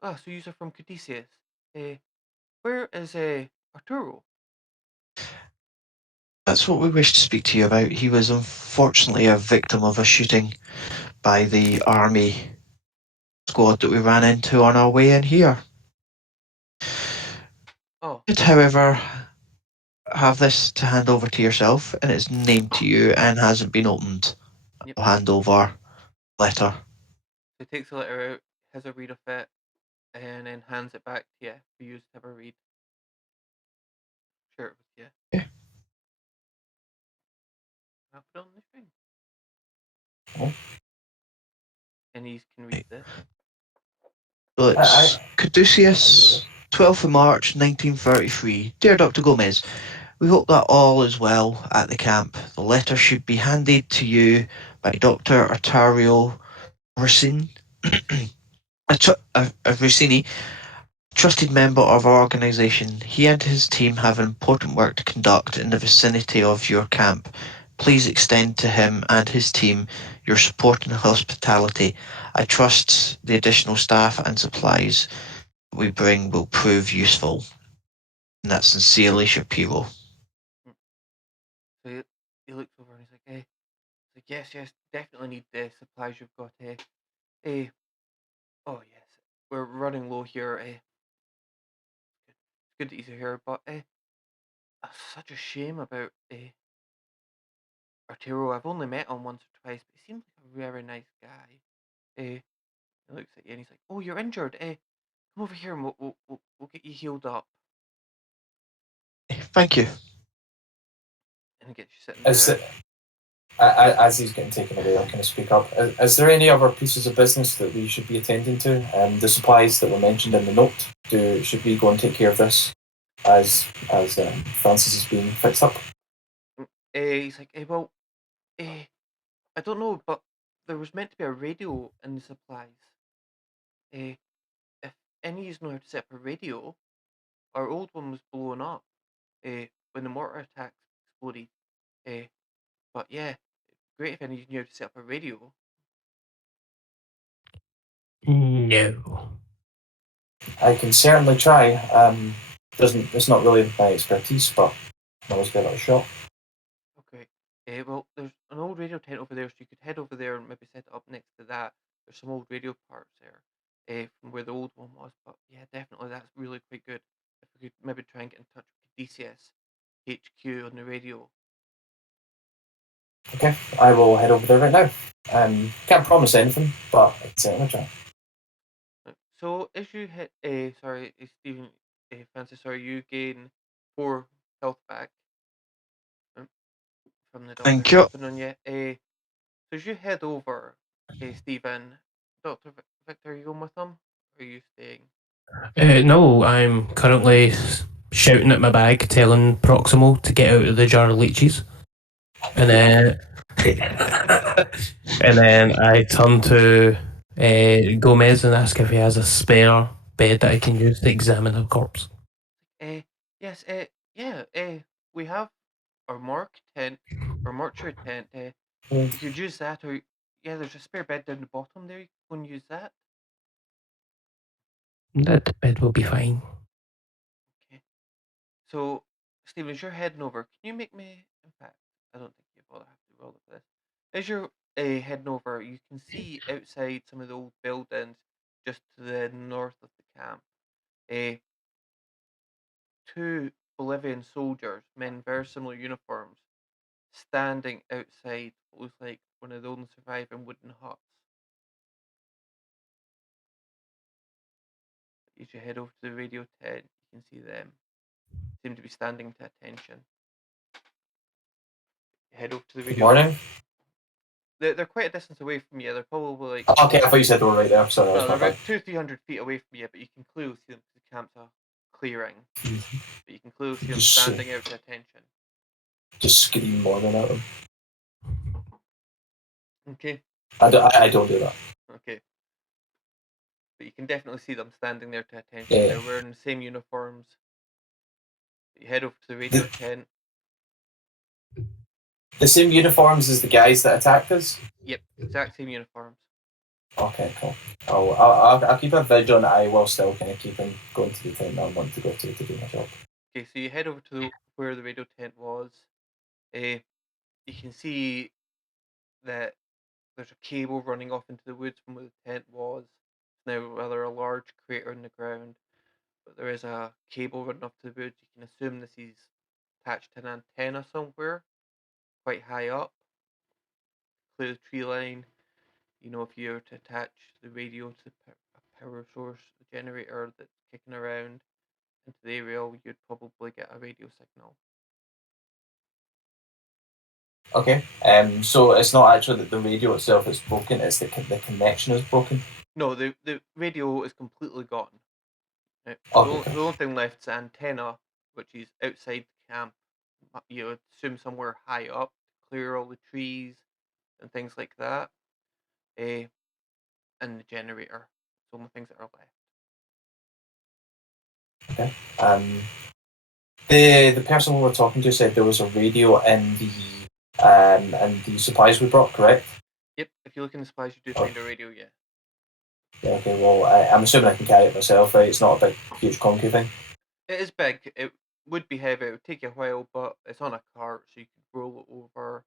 so you are from Caduceus. Eh, where is Arturo? That's what we wish to speak to you about. He was unfortunately a victim of a shooting by the army squad that we ran into on our way in here. Oh, Did, however, have this to hand over to yourself, and it's named to you and hasn't been opened. yep. I'll hand over letter. So he takes the letter out, has a read of it, and then hands it back to you for you to have a read. Share it with you. Yeah. I'll put it on the screen. Oh. And you can read this. So it's Caduceus, 12th of March 1933. Dear Dr. Gomez, we hope that all is well at the camp. The letter should be handed to you by Dr. Artario Rossini, Rossini, trusted member of our organisation. He and his team have important work to conduct in the vicinity of your camp. Please extend to him and his team your support and hospitality. I trust the additional staff and supplies we bring will prove useful. And that sincerely, Shapiro. So he looks over and he's like, he's like, yes, definitely need the supplies you've got. Oh yes, we're running low here. It's good that you're here, but such a shame about Arturo. I've only met him once or twice, but he seems like a very nice guy. He looks at you and he's like, "Oh, you're injured. Come over here and we'll get you healed up." Thank you. And he gets you sitting Is down. it, as he's getting taken away, I kind of speak up. Is there any other pieces of business that we should be attending to? The supplies that were mentioned in the note. Should we go and take care of this as Francis is being fixed up? He's like, well, I don't know, but there was meant to be a radio in the supplies. If any of you know how to set up a radio, our old one was blown up when the mortar attacks exploded. But yeah, great if any of you knew how to set up a radio. No. I can certainly try. It's not really my expertise, but I'll always give it a shot. Okay. Well, there's an old radio tent over there, so you could head over there and maybe set it up next to that. There's some old radio parts there, from where the old one was. But yeah, definitely that's really quite good. If we could maybe try and get in touch with DCS HQ on the radio. Okay, I will head over there right now. Can't promise anything, but I can certainly try. So as you hit, Stephen, Francis, sorry, you gain 4 health back from the doctor Thank you. helping on you. So as you head over, Stephen, Doctor Victor, are you going with him? Or are you staying? No, I'm currently shouting at my bag, telling Proximo to get out of the jar of leeches. And then and then I turn to Gomez and ask if he has a spare bed that I can use to examine her corpse. Yes, yeah, we have our mortuary tent. You could use that, or yeah, there's a spare bed down the bottom there. You can go and use that. That bed will be fine. Okay. So, Stephen, as you're heading over, can you make me? In fact, I don't think you bother have to roll for this. As you're heading over, you can see outside some of the old buildings just to the north of the camp. Uh, 2 Bolivian soldiers, men in very similar uniforms, standing outside what looks like one of the only surviving wooden huts. As you head over to the radio tent, you can see them. Seem to be standing to attention. You head over to the Good radio. morning. They're quite a distance away from you. They're probably like. Oh, okay, I thought you said they were right there. Sorry, No, that's they're my about bad. 200-300 feet away from you, but you can clearly see them because the camp's a clearing. But you can clearly see them standing out to attention. Just scream morning at them. Okay. I don't do that. Okay. But you can definitely see them standing there to attention. Yeah. They're wearing the same uniforms. You head over to the radio tent. The same uniforms as the guys that attacked us? Yep, exact same uniforms. Okay, cool. I'll keep a vigilant eye while still kind of keeping going to the tent I want to go to do my job. Okay, so you head over to where the radio tent was. You can see that there's a cable running off into the woods from where the tent was. It's now rather a large crater in the ground, but there is a cable running off to the woods. You can assume this is attached to an antenna somewhere, quite high up. Clear the tree line. You know, if you were to attach the radio to a power source, the generator that's kicking around into the area, you'd probably get a radio signal. Okay. So it's not actually that the radio itself is broken; it's the connection is broken. No, the radio is completely gone. Now, Okay. the only thing left is the antenna, which is outside the camp. You would assume somewhere high up to clear all the trees and things like that. And the generator. It's the only things that are left. Okay. The person we were talking to said there was a radio in the supplies we brought, correct? Yep, if you look in the supplies, you do find a radio, yeah. Yeah, okay, well, I'm assuming I can carry it myself, right? It's not a big, huge, clunky thing. It is big. would be heavy. It would take you a while, but it's on a cart, so you could roll it over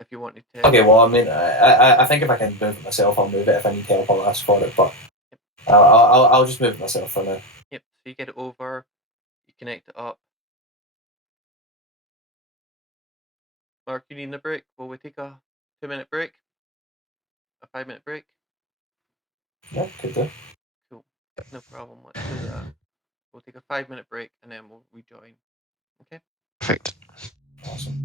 if you wanted to. Okay, well, I mean, I think if I can move it myself, I'll move it. If I need help, I'll ask for it. But Yep. I'll just move it myself for now. Yep. So you get it over, you connect it up. Mark, you need a break? Will we take a 2-minute break? A 5-minute break? Yeah, could do. Cool. No problem. Let's do that. We'll take a 5-minute break and then we'll rejoin. Okay? Perfect. Awesome.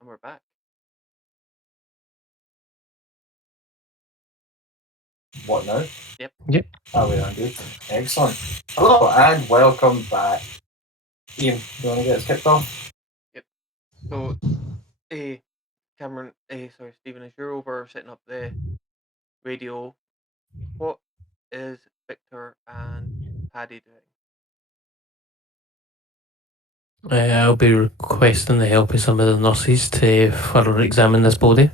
And we're back. What now? Yep. Yep. Oh, we are good. Excellent. Hello and welcome back. Ian, do you want to get us kicked off? So, Cameron, sorry, Stephen, as you're over setting up the radio, what is Victor and Paddy doing? I'll be requesting the help of some of the nurses to further examine this body,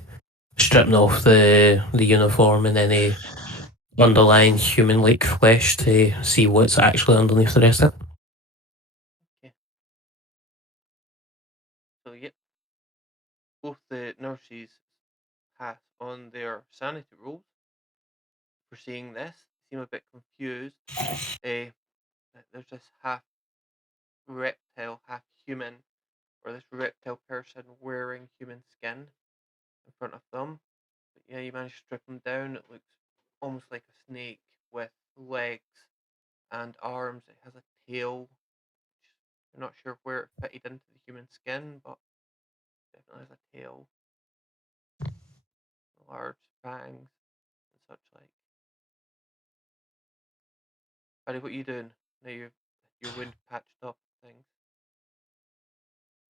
stripping off the uniform and any underlying human-like flesh to see what's actually underneath the rest of it. Okay. So, yep, both the nurses pass on their sanity rolls for seeing this. Seem a bit confused. There's this half reptile, half human, or this reptile person wearing human skin in front of them. But yeah, you manage to strip them down. It looks almost like a snake with legs and arms. It has a tail. Which I'm not sure where it fitted into the human skin, but definitely has a tail, large fangs, and such like. Buddy, what are you doing now? Your wound patched up and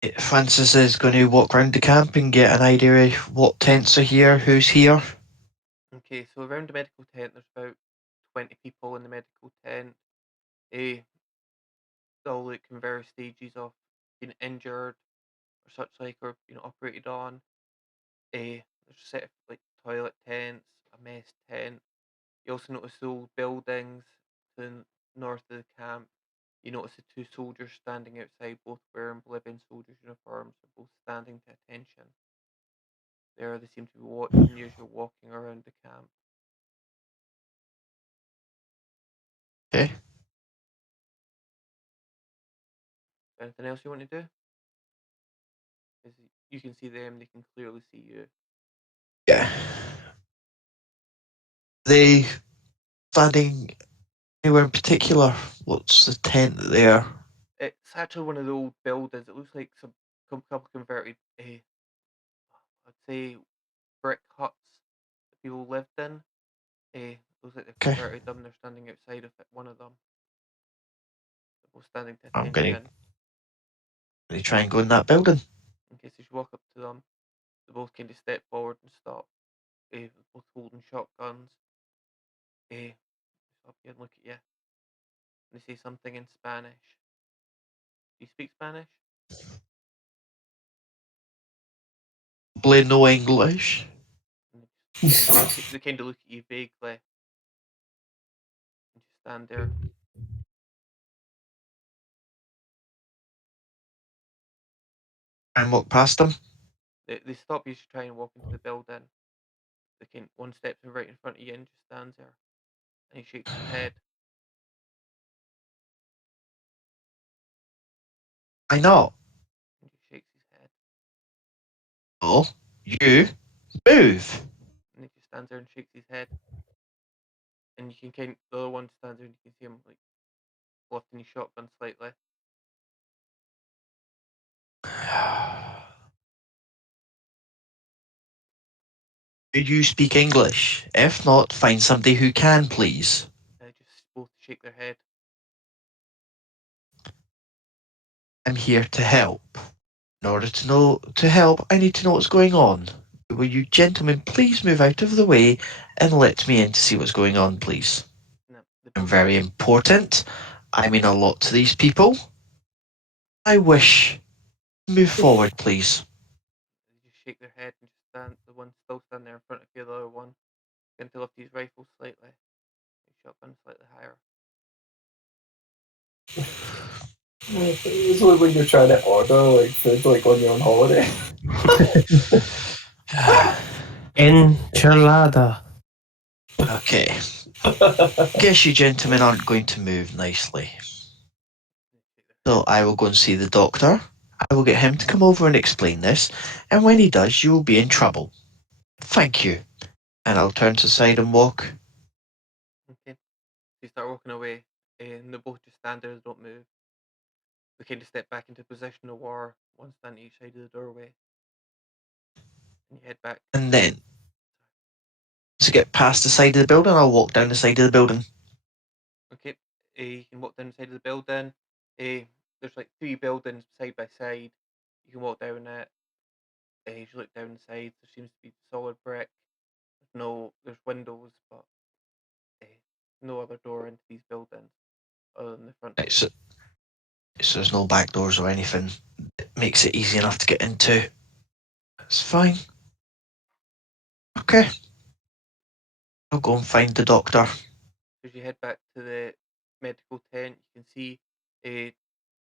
things. Francis is going to walk around the camp and get an idea of what tents are here, who's here. Okay, so around the medical tent, there's about 20 people in the medical tent. They all look in various stages of being injured or such like, or operated on. There's a set of like toilet tents, a mess tent. You also notice the old buildings to the north of the camp. You notice the two soldiers standing outside, both wearing Bolivian soldiers' uniforms, they're both standing to attention. There, they seem to be watching you as you're walking around the camp. Okay. Anything else you want to do? Because you can see them, they can clearly see you. Yeah. They standing anywhere in particular? What's the tent there? It's actually one of the old buildings. It looks like some couple converted, I'd say, brick huts that people lived in. Looks like they've Okay. converted them. They're standing outside of it, one of them. They're both standing to I'm going attention. to try and go in that building. In case you walk up to them, they both kind of step forward and stop. Both holding shotguns. Stop you and look at you. And they say something in Spanish. Do you speak Spanish? Probably no English. And they kind of look at you vaguely. And just stand there. And walk past them. They stop you to try and walk into the building. One steps in right in front of you and just stands there. And he shakes his head. I know. And he shakes his head. Oh, you move. And he just stands there and shakes his head. And you can the other one stands there and you can see him like lifting his shotgun slightly. Do you speak English? If not, find somebody who can, please. Just both shake their head. I'm here to help, In order to help, I need to know what's going on. Will you gentlemen please move out of the way and let me in to see what's going on, please? No, the I'm building. very important. I mean a lot to these people. I wish. Move forward, please. They just shake their head and just stand. The one still standing there in front of you, the other one going to lift his rifle slightly, his shotgun slightly higher. It's like when you're trying to order like food like when you're on holiday. Enchilada. Okay. Guess you gentlemen aren't going to move nicely. So I will go and see the doctor. I will get him to come over and explain this, and when he does, you will be in trouble. Thank you. And I'll turn to the side and walk. Okay. You start walking away, and they both just stand there and don't move. They kind of step back into position of war, one standing each side of the doorway, and you head back. And then, to get past the side of the building, I'll walk down the side of the building. Okay, you can walk down the side of the building. There's like 3 buildings side by side. You can walk down it. As you look down the sides, there seems to be solid brick. There's windows, but uh, no other door into these buildings other than the front Right, door. so there's no back doors or anything. It makes it easy enough to get into. It's fine. Okay. I'll go and find the doctor. As you head back to the medical tent, you can see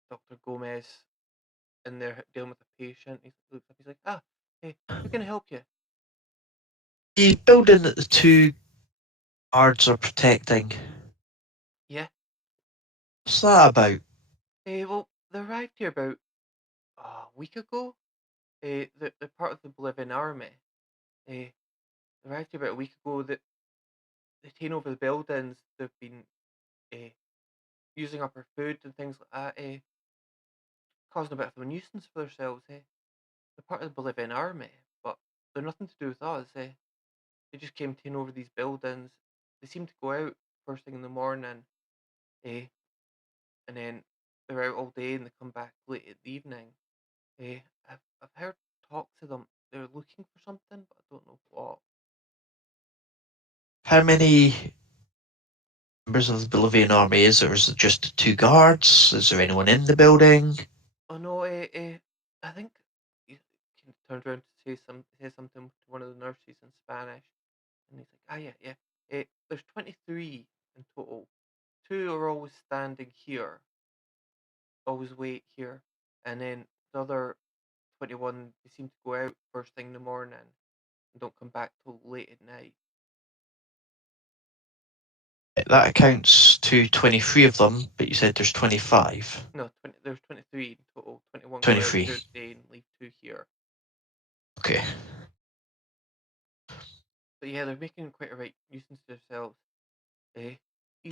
Dr. Gomez in there dealing with a patient. He looks up, he's like, hey, how can I help you? The building that the 2 guards are protecting. Yeah. What's that about? Well, they arrived here about a week ago. They're part of the Bolivian army. They arrived here about a week ago. They've taken over the buildings. They've been uh, using up our food and things like that, causing a bit of a nuisance for themselves. They're part of the Bolivian army, but they're nothing to do with us. They just came taking over these buildings. They seem to go out first thing in the morning, eh, and then they're out all day and they come back late at the evening. I've heard talk to them. They're looking for something, but I don't know what. How many members of the Bolivian army is there? Is it just the 2 guards? Is there anyone in the building? Oh no, I think he turned around to say something to one of the nurses in Spanish, and he's like, yeah, yeah. There's 23 in total. 2 are always standing here, always wait here, and then the other 21 they seem to go out first thing in the morning and don't come back till late at night. That accounts to 23 of them, but you said there's 25. No, there's 23 in total. 21 go out 23. during the day and leave 2 here. Okay. But yeah, they're making quite a right nuisance to themselves. Eh? You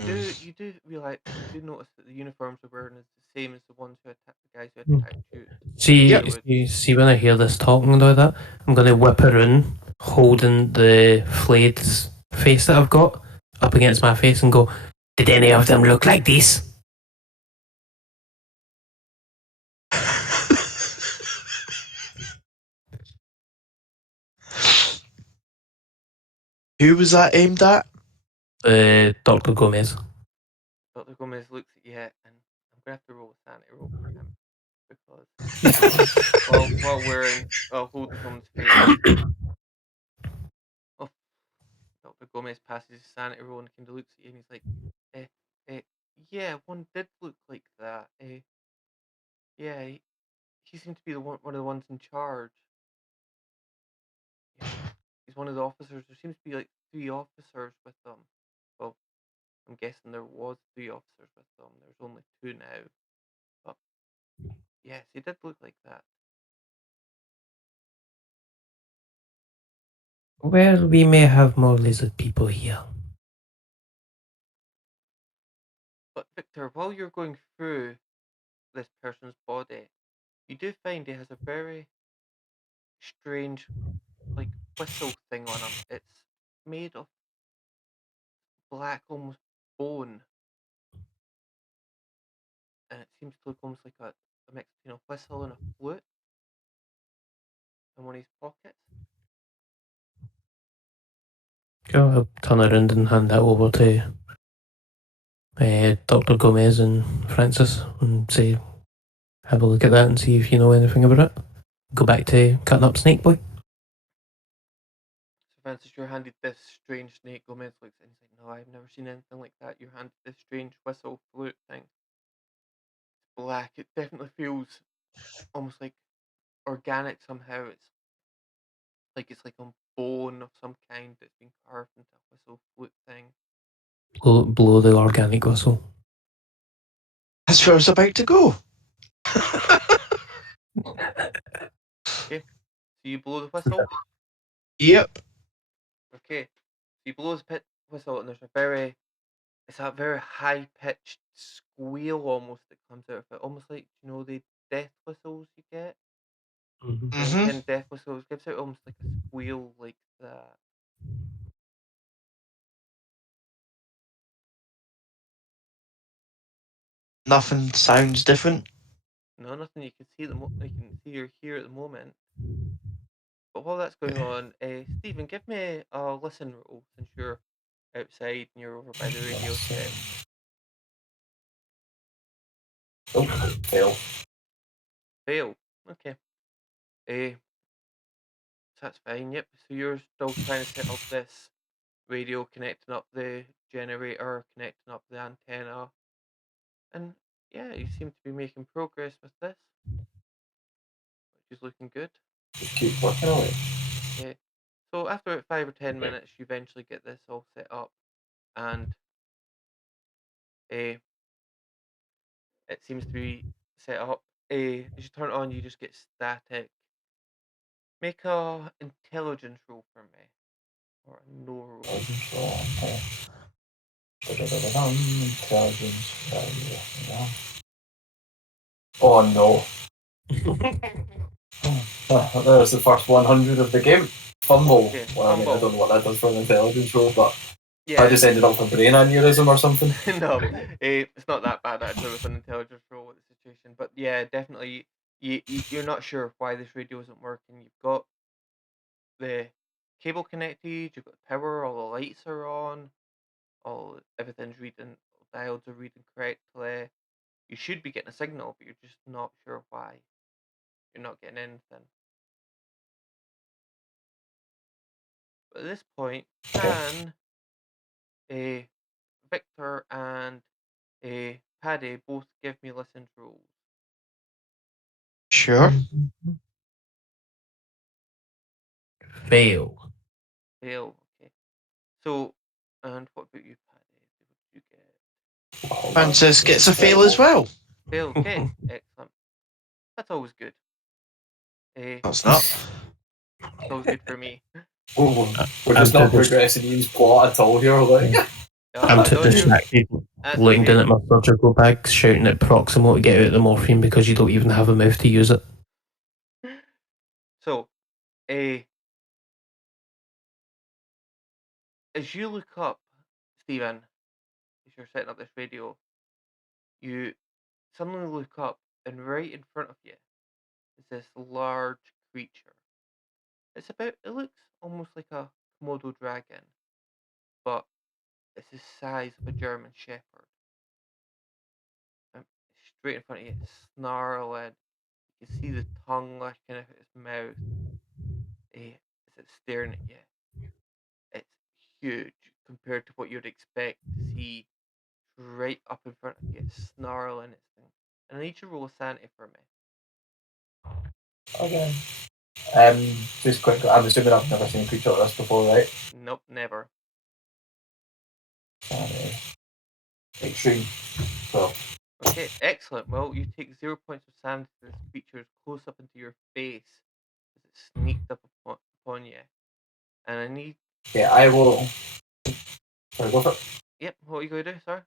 do realize you do notice that the uniforms they're wearing is the same as the ones who attacked the guys who attacked you. See, So see, when I hear this talking and all that, I'm going to whip around holding the flayed face that I've got up against my face and go, did any of them look like this? Who was that aimed at? Dr. Gomez. Dr. Gomez looks at you and I'm gonna have to roll a sanity roll for him because while holding someone's face. Oh, Dr. Gomez passes his sanity roll and kind of looks at you and he's like, eh, eh, yeah, one did look like that. Yeah, he seemed to be one of the ones in charge. Yeah, he's one of the officers. There seems to be like 3 officers with them. Well, I'm guessing there was 3 officers with them. There's only 2 now. But yes, he did look like that. Well, we may have more lizard people here. But Victor, while you're going through this person's body, you do find he has a very strange, like, whistle thing on him. It's made of black, almost bone, and it seems to look almost like a mix between a whistle and a flute. in one of his pockets. Go, I'll turn around and hand that over to Dr. Gomez and Francis and say, have a look at that and see if you know anything about it. Go back to cutting up Snake Boy. So Francis, you're handed this strange snake. Gomez looks and he's like, no, I've never seen anything like that. You're handed this strange whistle flute thing. It's black. It definitely feels almost like organic somehow. It's like a bone of some kind that's been carved into a whistle flute thing. Blow the organic whistle. That's where I was about to go. Okay. So you blow the whistle. Yep. Okay. So you blow the whistle and there's it's a very high pitched squeal almost that comes out of it. Almost like, the death whistles you get? Mm-hmm. And death whistles gives out almost like a squeal like that. Nothing sounds different. No, nothing you can see you can see or hear at the moment. But while that's going on, Stephen, give me a listen roll since you're outside and you're over by the radio set. Oh, fail. Fail. Okay. So that's fine. Yep. So you're still trying to set up this radio, connecting up the generator, connecting up the antenna, and yeah, you seem to be making progress with this, which is looking good. Just keep working away. Yeah. So after about 5 or 10 minutes, you eventually get this all set up, and uh, it seems to be set up. As you turn it on, you just get static. Make a intelligence roll for me, or a no roll. Intelligence. Oh no. That was the first 100 of the game. Fumble. Okay, Well, I mean, I fumble. don't know what that does for an intelligence roll, but I Yeah. just ended up with a brain aneurysm or something. No, it's not that bad actually with an intelligence roll with the situation. But yeah, definitely, you're not sure why this radio isn't working. You've got the cable connected, you've got power, all the lights are on, everything's reading, diodes are reading correctly. You should be getting a signal, but you're just not sure why. You're not getting anything. But at this point, can Victor and Paddy both give me listen rolls? Sure. Fail. Fail. Okay. So, and what about you, Paddy? What did you get? Oh, Francis gets a fail as well. Fail. Okay. Excellent. That's always good. No, it's not. It's always good for me. We're just not progressing Ian's plot at all here. Like. I'm too distracted looking down at my surgical bag, shouting at Proximo to get out the morphine because you don't even have a mouth to use it. So, as you look up, Stephen, as you're setting up this radio, you suddenly look up, and right in front of you is this large creature. It looks almost like a Komodo dragon, but it's the size of a German Shepherd. Straight in front of you, it's snarling. You can see the tongue lashing out of its mouth. As it's staring at you. It's huge compared to what you'd expect to see right up in front of you. It's snarling its thing. And I need you to roll a sanity for me. Okay. Just quickly, I'm assuming I've never seen a creature like this before, right? Nope, never. Extreme. So. Okay, excellent. Well, you take 0 points of sanity to this creature is close up into your face as it sneaked up upon you. And I need. Yeah, I will. Sorry, go for it. Yep, what are you going to do, sir?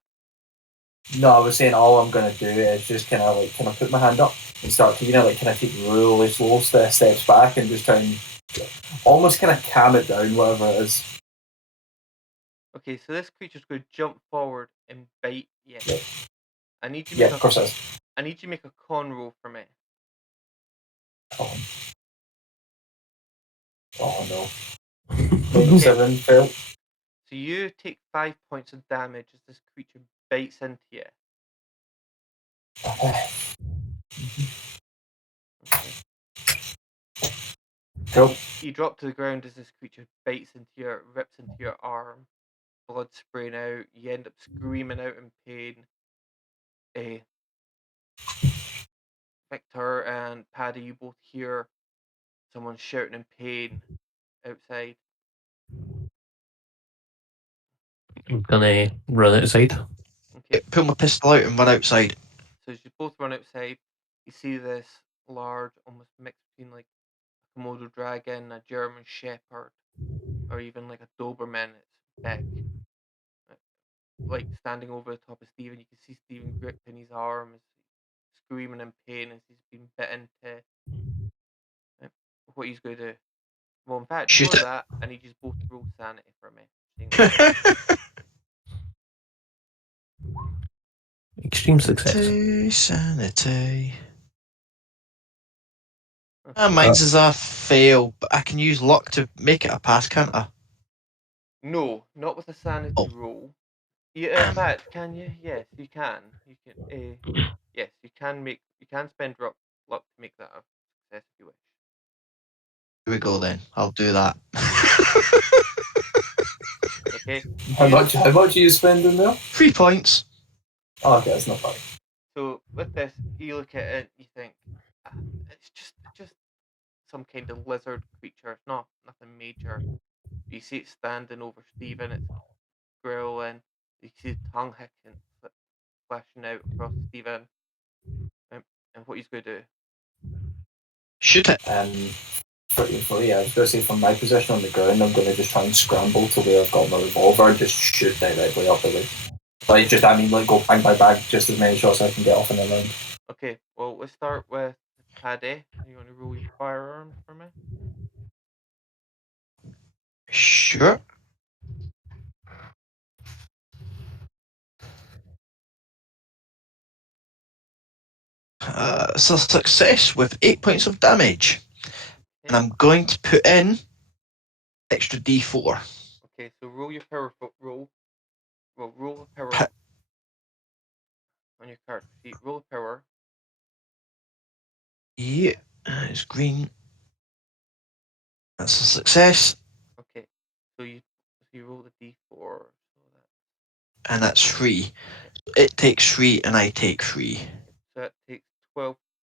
No, I was saying all I'm going to do is just kind of put my hand up and start to, kind of take really slow steps back and just try and almost kind of calm it down, whatever it is. Okay, so this creature's going to jump forward and bite you. Yep. I need you to make of course it is. I need you to make a con roll for me. Oh. Oh no. 97 failed. So you take 5 points of damage as this creature bites into you. Okay. Cool. You drop to the ground as this creature rips into your arm, blood spraying out. You end up screaming out in pain. Victor and Paddy, you both hear someone shouting in pain outside. I'm gonna run outside. Okay, Pull my pistol out and run outside. so as you both run outside, you see this large, almost mixed between like a Komodo dragon, a German Shepherd, or even like a Doberman. It's big. Like standing over the top of Stephen, you can see Stephen gripping his arm, screaming in pain as he's been bitten to. What he's going to do? Well, in fact, Shoot before it. that, I need you both to roll sanity for me. Extreme success. Sanity. Okay. Mine's is a fail, but I can use luck to make it a pass, can't I? No, not with a sanity Oh. roll. Yeah, in fact, can you? Yes, you can. You can. Yes, you can make. You can spend luck to make that a success if you wish. Here we go then. I'll do that. Okay. How much are you spending there? 3 points. Oh, okay, that's not bad. So with this, you look at it, you think, it's just some kind of lizard creature. It's nothing major. You see it standing over Stephen. It's growling. You see the tongue hicking, flashing out across Stephen. And what he's going to do? Shoot it. Yeah, I was going to say from my position on the ground, I'm going to just try and scramble to where I've got my revolver and just shoot directly up the way. Like go bang bang bang, just as many shots I can get off in a round. Okay, well, let's start with Paddy. You want to roll your firearms for me? Sure. It's a success with 8 points of damage. And I'm going to put in extra D4. Okay, so roll your power roll. Well, roll a power on your character sheet. Roll a power. Yeah, it's green. That's a success. Okay, so you roll the D4. And that's 3. It takes 3 and I take 3. So that takes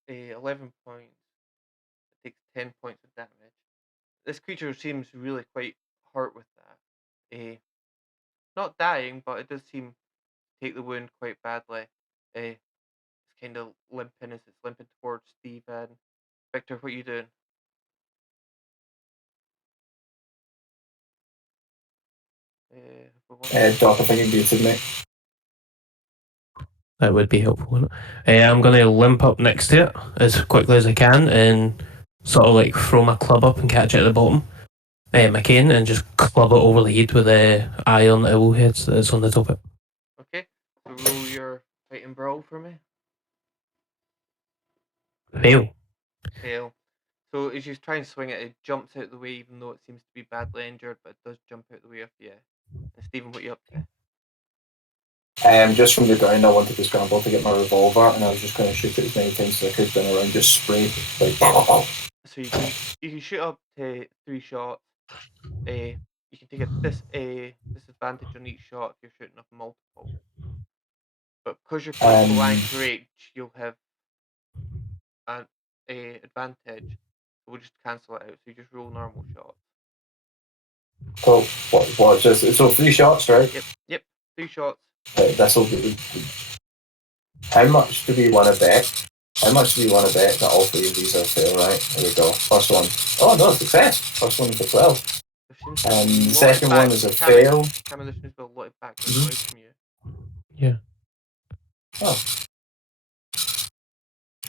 11 points. It takes 10 points of damage. This creature seems really quite hurt with that. Not dying, but it does seem to take the wound quite badly. It's kind of limping as it's limping towards Stephen. Victor, what are you doing? Doc, I think you muted me. That would be helpful, wouldn't it? I'm going to limp up next to it as quickly as I can and sort of like throw my club up and catch it at the bottom. My cane and just club it over the head with the iron owl heads that's on the top of it. Okay, so roll your fight and brawl for me. Fail. So as you try and swing it, it jumps out the way, even though it seems to be badly injured, but it does jump out the way of you. And Stephen, what are you up to? Just from the ground, I wanted to scramble to get my revolver, and I was just going to shoot it as many times as I could, then around just spray. Like, so you can shoot up to 3 shots. You can take a disadvantage on each shot if you're shooting up multiple. But because you're close to blank range, you'll have an advantage. So we'll just cancel it out. So you just roll normal shots. So what? So 3 shots, right? Yep. 3 shots. This will be. How much do we want to bet? How much do we want to bet that all 3 of these are fail? Right, here we go. First one. Oh no, success. First one is a 12. The second one is a fail. Cameron, there seems to be a lot of background noise from you. Yeah. Oh.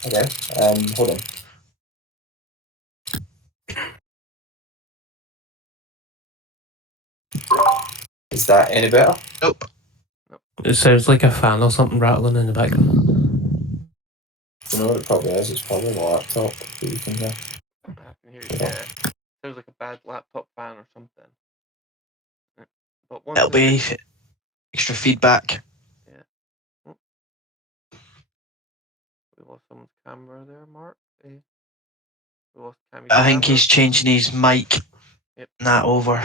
Okay. Hold on. Is that any better? Nope. It sounds like a fan or something rattling in the background. You know what it probably is? It's probably the laptop that you can hear. I can hear you. Yeah. Sounds like a bad laptop fan or something. But once It'll be extra feedback. yeah. Oh, we lost someone's camera there, Mark. We lost Cammy's I think camera. he's changing his mic. Yep. That over.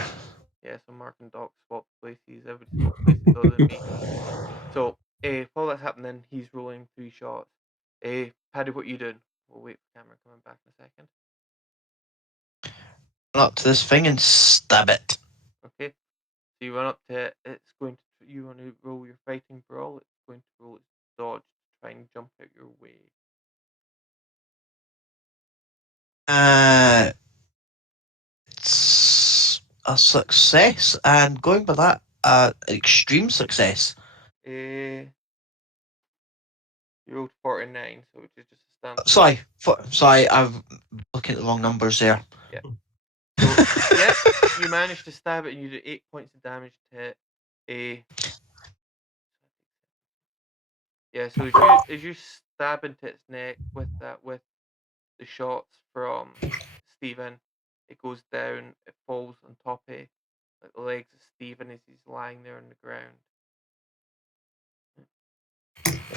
Yeah, so Mark and Doc swapped places. Everybody swapped places other than me. So, while that's happening, he's rolling 3 shots. Paddy, what are you doing? We'll wait for camera coming back in a second. Run up to this thing and stab it. Okay. So you run up to it. It's going to. You want to roll your fighting brawl. It's going to roll its dodge to try and jump out your way. It's a success, and going by that, extreme success. You rolled 49, so which is just a standard. Sorry, I'm looking at the wrong numbers there. Yeah. So, yeah, you managed to stab it and you did 8 points of damage to it. Yeah, so as you stab into its neck with the shots from Stephen, it goes down, it falls on top of like the legs of Stephen as he's lying there on the ground.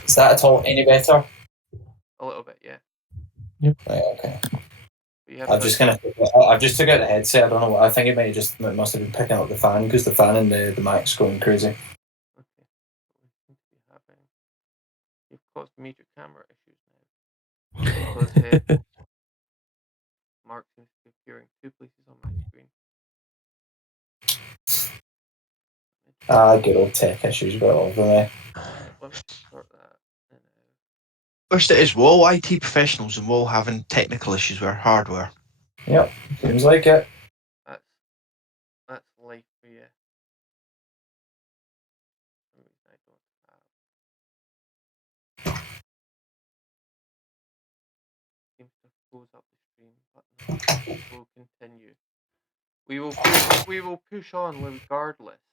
Is that at all any better? A little bit, yeah. Right, okay. I've just took out the headset. I don't know what. I think it must have been picking up the fan because the fan in the Mac's going crazy. Okay. You've caused major camera issues now. Because Mark seems to be appearing 2 places on my screen. Good old tech issues got all of them. Let me sort that. First, it is. We're all IT professionals, and we're all having technical issues with our hardware. Yep, seems like it. That's life for you. I don't have. Seems to close up the stream, but no, we'll continue. We will push on regardless,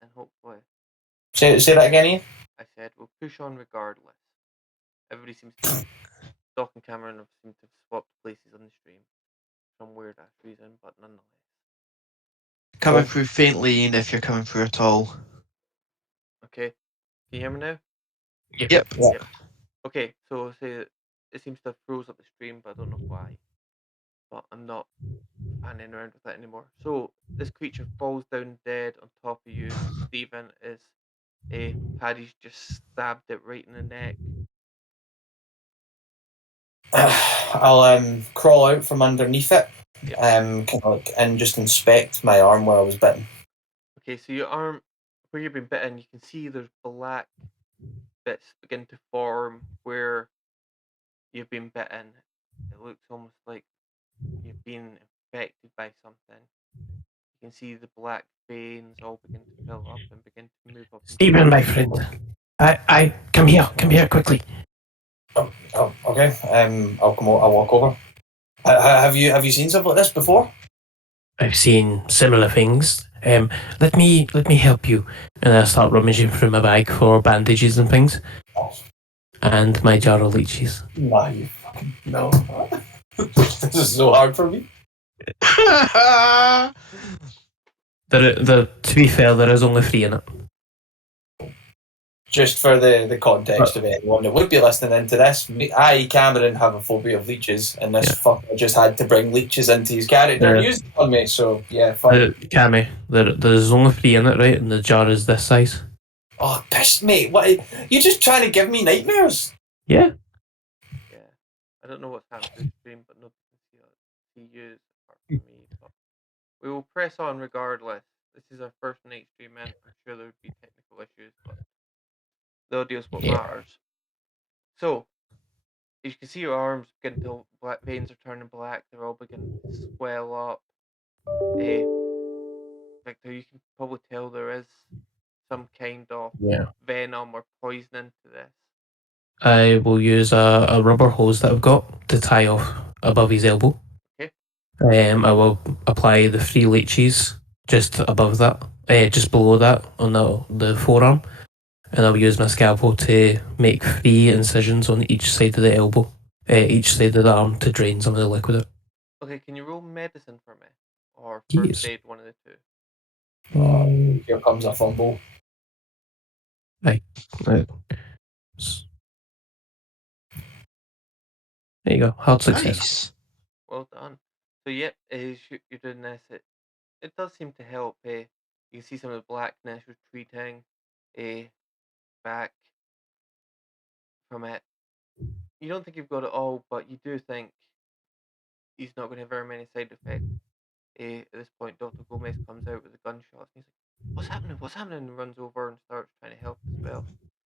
and hopefully. Say that again, Ian. I said we'll push on regardless. Everybody seems to. Doc and Cameron seem to have swapped places on the stream for some weird ass reason, but nonetheless. Coming through faintly, Ian, if you're coming through at all. Okay, can you hear me now? Yep. Okay, so say it seems to have froze up the stream, but I don't know why. But I'm not fanning around with that anymore. So this creature falls down dead on top of you, Stephen. Paddy's just stabbed it right in the neck. I'll crawl out from underneath it, Yep. and just inspect my arm where I was bitten. Okay, so your arm, where you've been bitten, you can see there's black bits begin to form where you've been bitten. It looks almost like you've been infected by something. You can see the black veins all begin to fill up and begin to move up. Stephen, my friend, I come here quickly. Oh, okay. I'll come. I'll walk over. Have you seen stuff like this before? I've seen similar things. Let me help you. And I start rummaging through my bag for bandages and things. And my jar of leeches. Nah, you fucking no. This is so hard for me. To be fair, there is only 3 in it. Just for the context of anyone that would be listening into this, Cameron, have a phobia of leeches, and this fucker just had to bring leeches into his character and use them on me, so yeah, fine. Cammy, there's only 3 in it, right? And the jar is this size. Oh, piss, mate. What? You're just trying to give me nightmares? Yeah. Yeah. I don't know what's happened to the stream, but nobody can see you apart from me. But we will press on regardless. This is our first night stream, and I'm sure there would be technical issues, but the audio is what matters. So, as you can see, your arms begin to black, veins are turning black. They're all beginning to swell up. Victor, you can probably tell there is some kind of venom or poison into this. I will use a rubber hose that I've got to tie off above his elbow. Okay. I will apply the 3 leeches just above that, just below that on the forearm. And I'll use my scalpel to make 3 incisions on each side of the elbow, each side of the arm to drain some of the liquid out. Okay, can you roll medicine for me? Or Yes. first aid, one of the two. Here comes a fumble. Uh, there you go. Hard success. Nice. Well done. So yep, as you're doing this, it does seem to help. You can see some of the blackness retreating back from it. You don't think you've got it all, but you do think he's not going to have very many side effects. At this point, Dr. Gomez comes out with the gunshots and he's like, "What's happening? What's happening?" And runs over and starts trying to help as well.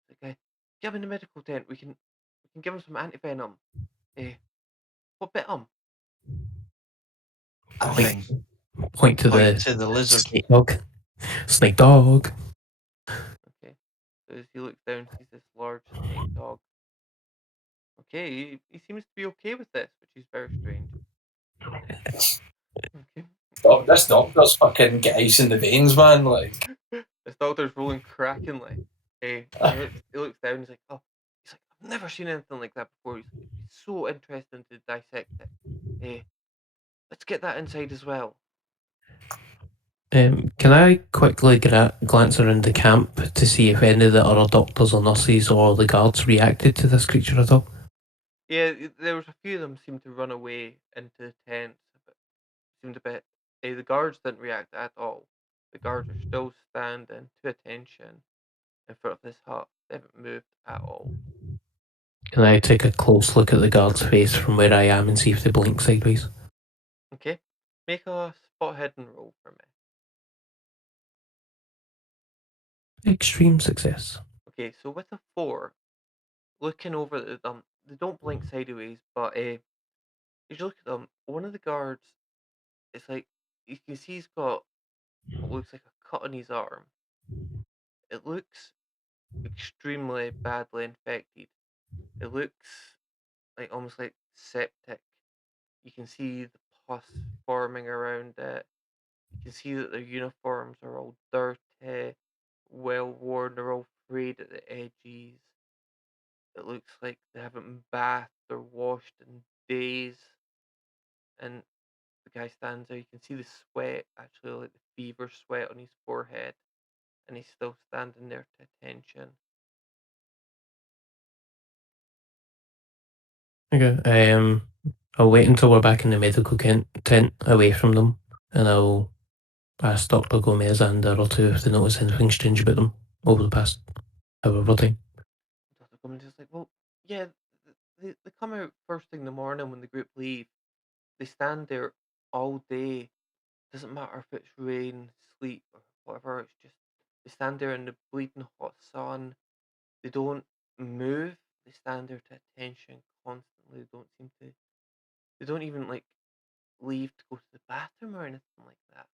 He's like, "Get him in the medical tent. We can give him some antivenom." What bit him? Nothing. Point to Point to the lizard. snake dog. Snake dog. Okay. So as he looks down, sees this large snake dog. Okay, he seems to be okay with this, which is very strange. Okay. This doctor's fucking get ice in the veins, man. Like, This doctor's rolling crackingly. He looks down. He's like, "Oh," he's like, "I've never seen anything like that before." He's so interested to dissect it. Let's get that inside as well. Can I quickly glance around the camp to see if any of the other doctors or nurses or the guards reacted to this creature at all? Yeah, there was a few of them seemed to run away into the tents. Seemed a bit. The guards didn't react at all. The guards are still standing to attention in front of this hut. They haven't moved at all. Can I take a close look at the guard's face from where I am and see if they blink sideways? Okay, make a spot hidden roll for me. Extreme success. Okay, so with a 4, looking over at them, they don't blink sideways, but as you look at them, one of the guards, it's like you can see he's got what looks like a cut on his arm. It looks extremely badly infected. It looks like almost like septic. You can see the pus forming around it. You can see that their uniforms are all dirty, well worn, they're all frayed at the edges. It looks like they haven't been bathed or washed in days. And the guy stands there. You can see the sweat, actually, like the fever sweat on his forehead. And he's still standing there to attention. Okay. I'll wait until we're back in the medical tent away from them, and I'll ask Dr. Gomez and the other two if they notice anything strange about them over the past however time. Dr. Cummins is like, "Well, yeah, they come out first thing in the morning when the group leave. They stand there all day. Doesn't matter if it's rain, sleet, or whatever. It's just they stand there in the bleeding hot sun. They don't move. They stand there to attention constantly. They don't seem to. They don't even like leave to go to the bathroom or anything like that.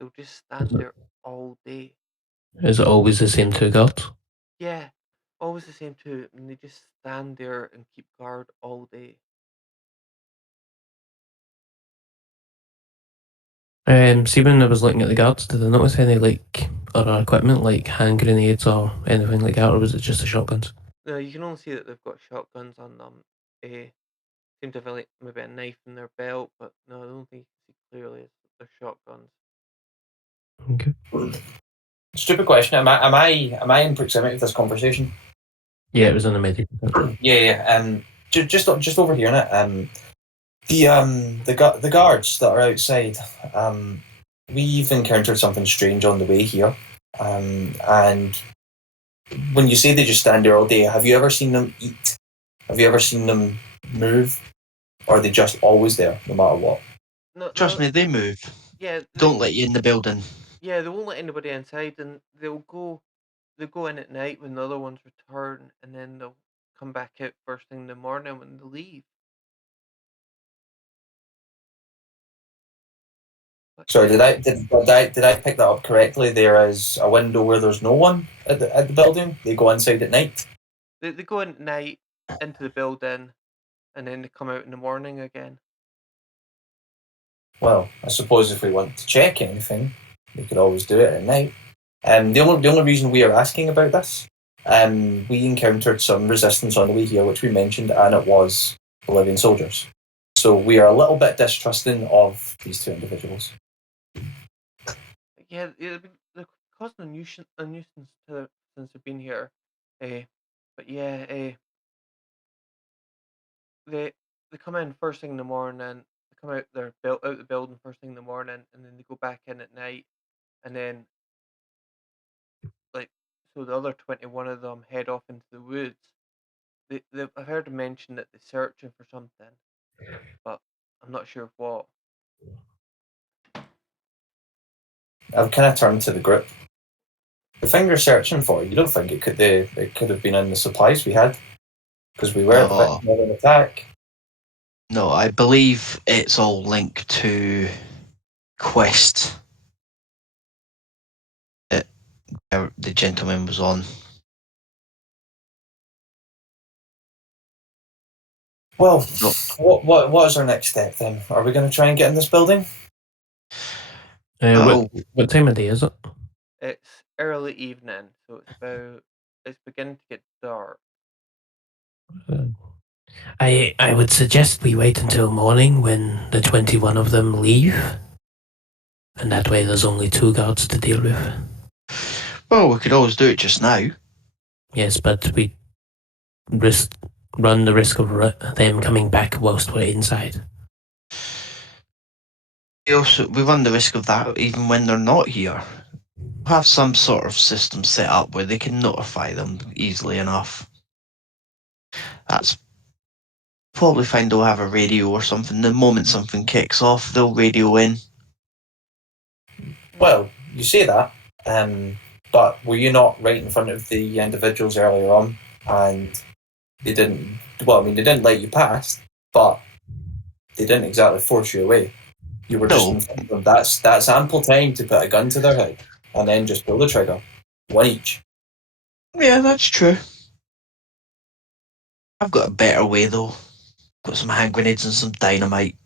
They'll just stand there all day. Is it always the same two guards? Yeah, always the same two, and they just stand there and keep guard all day." See, when I was looking at the guards, did I notice any like other equipment like hand grenades or anything like that, or was it just the shotguns? No, you can only see that they've got shotguns on them. Seem to have like maybe a knife in their belt, but no, I don't think you can see clearly it's their shotguns. Okay. stupid question. Am I in proximity of this conversation? Yeah, it was in the medical tent. Yeah. Just overhearing it. The guards that are outside. We've encountered something strange on the way here. And when you say they just stand there all day, have you ever seen them eat? Have you ever seen them move? Or are they just always there, no matter what? No, Trust me, they move. Yeah, Don't let you in the building. Yeah, they won't let anybody inside, and they'll go in at night when the other ones return, and then they'll come back out first thing in the morning when they leave. But Sorry, yeah, did I pick that up correctly? There is a window where there's no one at the building. They go inside at night. they go in at night into the building, and then they come out in the morning again. Well, I suppose if we want to check anything, we could always do it at night. The only reason we are asking about this, we encountered some resistance on the way here, which we mentioned, and it was Bolivian soldiers. So we are a little bit distrusting of these two individuals. Yeah, they're causing a nuisance since they've been here. But yeah, they come in first thing in the morning. They come out out the building first thing in the morning, and then they go back in at night, and then like so the other 21 of them head off into the woods. I've heard them mention that they're searching for something, but I'm not sure what. I've kind of turned to the group. The thing you're searching for, you don't think it could have been in the supplies we had? Because we were the No. victim of an attack. No, I believe it's all linked to quest that the gentleman was on. Well, No. what is our next step then? Are we going to try and get in this building? Oh, What time of day is it? It's early evening, so it's beginning to get dark. I would suggest we wait until morning when the 21 of them leave. And that way there's only 2 guards to deal with. well, we could always do it just now. Yes, but we run the risk of them coming back whilst we're inside. We run the risk of that even when they're not here. We'll have some sort of system set up where they can notify them easily enough. That's probably find they'll have a radio or something. The moment something kicks off, they'll radio in. Well, you say that, but were you not right in front of the individuals earlier on, and they didn't? Well, I mean, they didn't let you pass, but they didn't exactly force you away. You were just No. in front of them. That's ample time to put a gun to their head and then just pull the trigger, one each. Yeah, that's true. I've got a better way though. Got some hand grenades and some dynamite.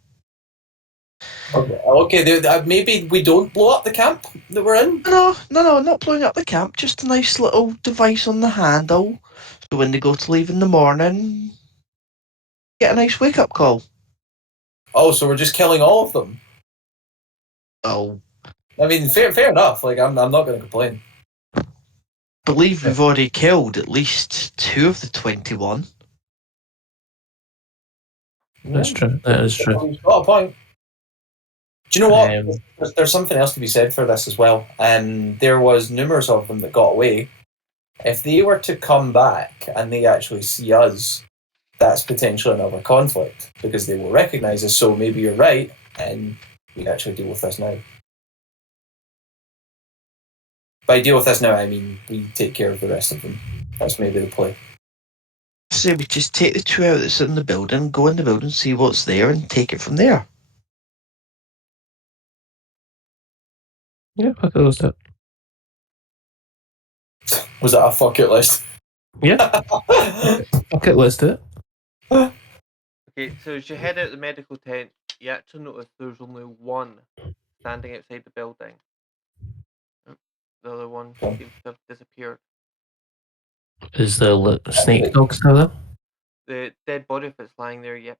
Okay. Maybe we don't blow up the camp that we're in. No, not blowing up the camp. Just a nice little device on the handle. So when they go to leave in the morning, get a nice wake up call. Oh, so we're just killing all of them. Oh, I mean, fair enough. Like, I'm not going to complain. believe we've already killed at least 2 of the 21. That's true. That is true. You've got a point. Do you know what? Um, There's something else to be said for this as well. There was numerous of them that got away. If they were to come back and they actually see us, that's potentially another conflict because they will recognise us. So maybe you're right, and we actually deal with this now. By deal with this now, I mean we take care of the rest of them. That's maybe the play. So we just take the 2 out that's in the building, go in the building, see what's there, and take it from there. yeah, fuck it, let's do it. Was that a fuck it list? Yeah. Fuck it, let's do it. Okay, so as you head out the medical tent, you actually notice there's only one standing outside the building. The other one seems to have disappeared. Is the snake dog still there? The dead body, if it's lying there, yep.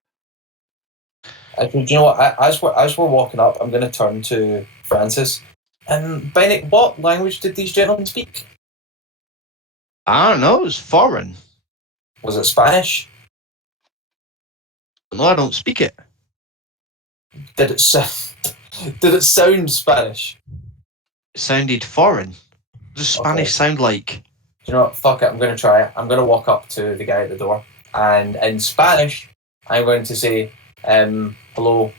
Do you know what? As we're walking up, I'm going to turn to Francis. Bennett, what language did these gentlemen speak? I don't know, it's foreign. Was it Spanish? No, I don't speak it. Did it sound Spanish? It sounded foreign. What does Spanish sound like? Do you know what? Fuck it, I'm going to try it. I'm going to walk up to the guy at the door, and in Spanish, I'm going to say, hello,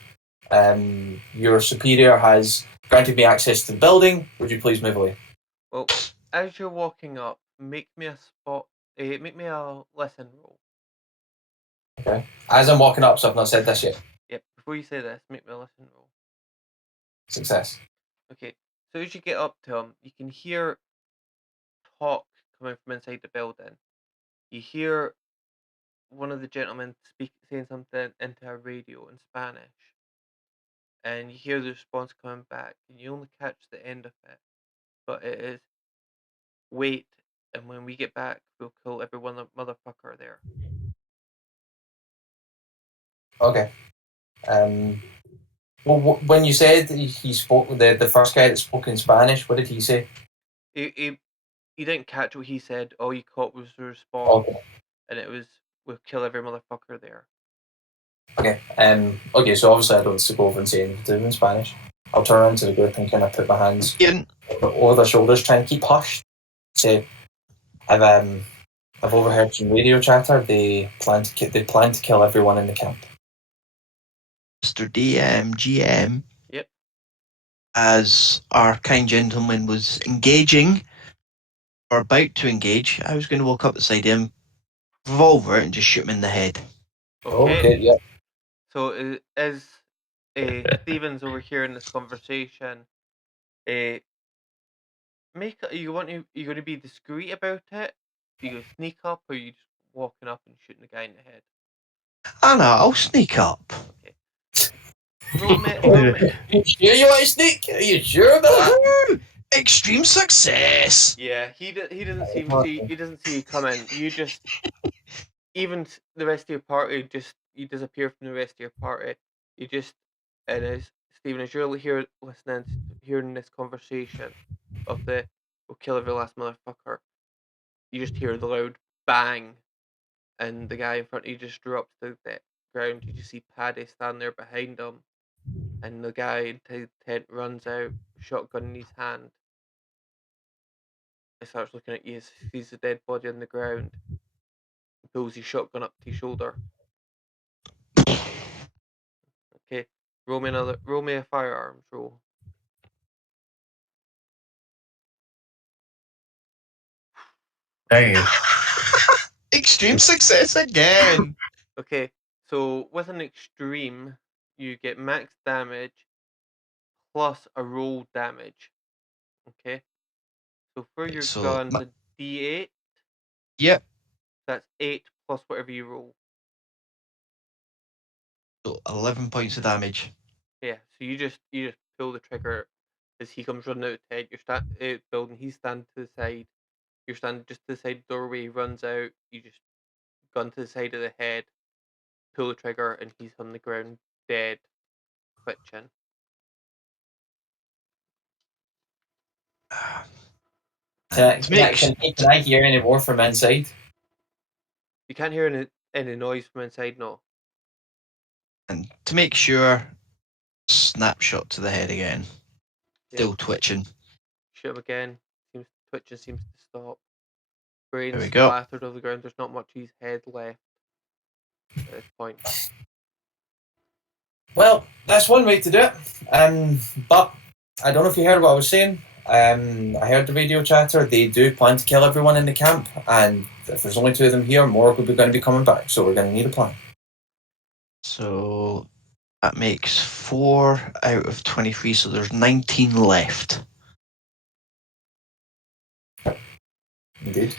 your superior has granted me access to the building. Would you please move away? Well, as you're walking up, make me a lesson roll. Okay. As I'm walking up, so I've not said this yet. Yep, before you say this, make me a lesson roll. Success. Okay, so as you get up to him, you can hear talk coming from inside the building. You hear one of the gentlemen saying something into a radio in Spanish, and you hear the response coming back, and you only catch the end of it. But it is, wait, and when we get back, we'll kill every one motherfucker there. Okay. Well, when you said he spoke, the first guy that spoke in Spanish, what did he say? He didn't catch what he said. All he caught was the response, Okay. and it was, "We'll kill every motherfucker there." Okay. Okay. So obviously I don't go over and say anything to him in Spanish. I'll turn around to the group and kind of put my hands Ian, over their shoulders, trying to keep hush. Say, I've overheard some radio chatter. They plan to kill everyone in the camp. Mr. DM, GM, Yep. as our kind gentleman was engaging, or about to engage, I was going to walk up beside him, revolver, and just shoot him in the head. Okay. Yeah. So as Steven's overhearing this conversation, uh, you going to be discreet about it? You go sneak up, or you just walking up and shooting the guy in the head? Anna, I'll sneak up. Okay. Roll me. Roll me. You sure you want to sneak? Are you sure about that? Woohoo! Extreme success! Yeah, he doesn't see you coming. You just the rest of your party just you disappear from the rest of your party. You just and as Stephen, as you're here listening, hearing this conversation of the "we'll kill every last motherfucker," you just hear the loud bang, and the guy in front of you just drops to the ground. You just see Paddy stand there behind him, and the guy in the tent runs out, shotgun in his hand. He starts looking at you, sees the dead body on the ground, pulls his shotgun up to his shoulder. Okay, roll me a firearms roll. Dang. Extreme success again! Okay, so with an extreme, you get max damage plus a roll damage. Okay, so for your So, gun, the D8, yep, that's 8 plus whatever you roll. so 11 points of damage. Yeah, so you just pull the trigger as he comes running out of the tent. You're out building. He's standing to the side. You're standing just to the side doorway. He runs out. You just gun to the side of the head, pull the trigger, and he's on the ground, dead, twitching. Can To make, I hear any more from inside? You can't hear any noise from inside. No. and to make sure, snapshot to the head again. Yep. Still twitching. Shoot him again. Twitching seems to stop. There Brain we go. splattered on the ground. There's not much of his head left at this point. Well, that's one way to do it. But I don't know if you heard what I was saying. I heard the radio chatter. They do plan to kill everyone in the camp, and if there's only 2 of them here, more will be going to be coming back. So we're going to need a plan. So that makes 4 out of 23, so there's 19 left. Indeed.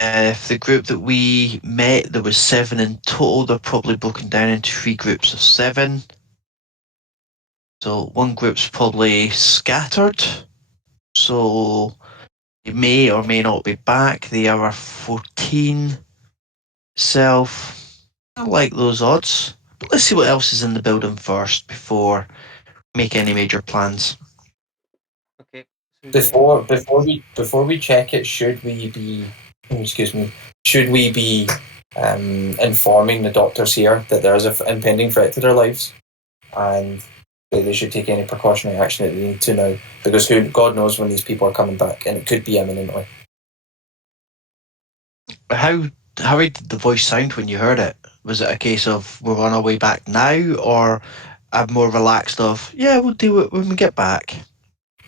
If the group that we met, there was 7 in total, they're probably broken down into 3 groups of 7. So one group's probably scattered, so they may or may not be back. The other 14 self, I like those odds. But let's see what else is in the building first before we make any major plans. Okay. So Before we check it, should we be informing the doctors here that there is an impending threat to their lives, and that they should take any precautionary action that they need to now, because God knows when these people are coming back, and it could be imminently. How did the voice sound when you heard it? Was it a case of we're on our way back now, or a more relaxed of we'll do it when we get back?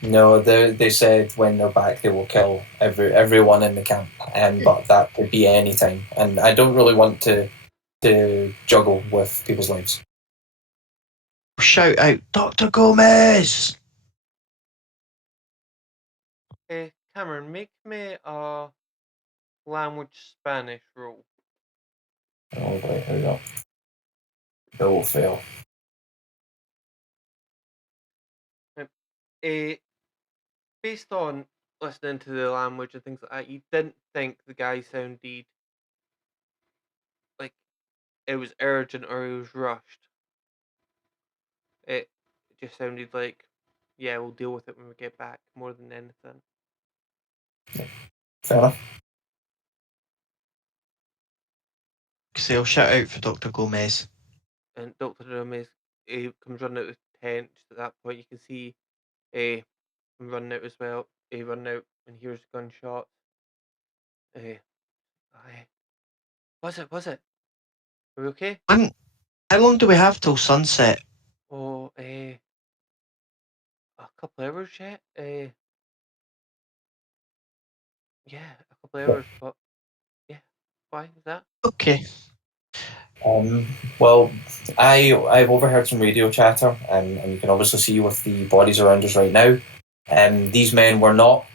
No, they said when they're back they will kill everyone in the camp, but that could be any time, and I don't really want to juggle with people's lives. Shout out, Dr. Gomez! Hey, Cameron, make me a language Spanish roll. Oh wait, here we go. Double fail. Eh, Based on listening to the language and things like that, you didn't think the guy sounded like it was urgent or it was rushed. It just sounded like, yeah, we'll deal with it when we get back, more than anything. Fair enough. So I'll shout out for Dr. Gomez. And Dr. Gomez comes running out of the tent. Just at that point, you can see him running out as well. Running out and hears gunshots. Aye. Was it? Are we okay? How long do we have till sunset? Oh, a couple hours yet? Yeah, a couple hours, but yeah, why is that? Okay. Well, I've overheard some radio chatter, and you can obviously see with the bodies around us right now. These men did not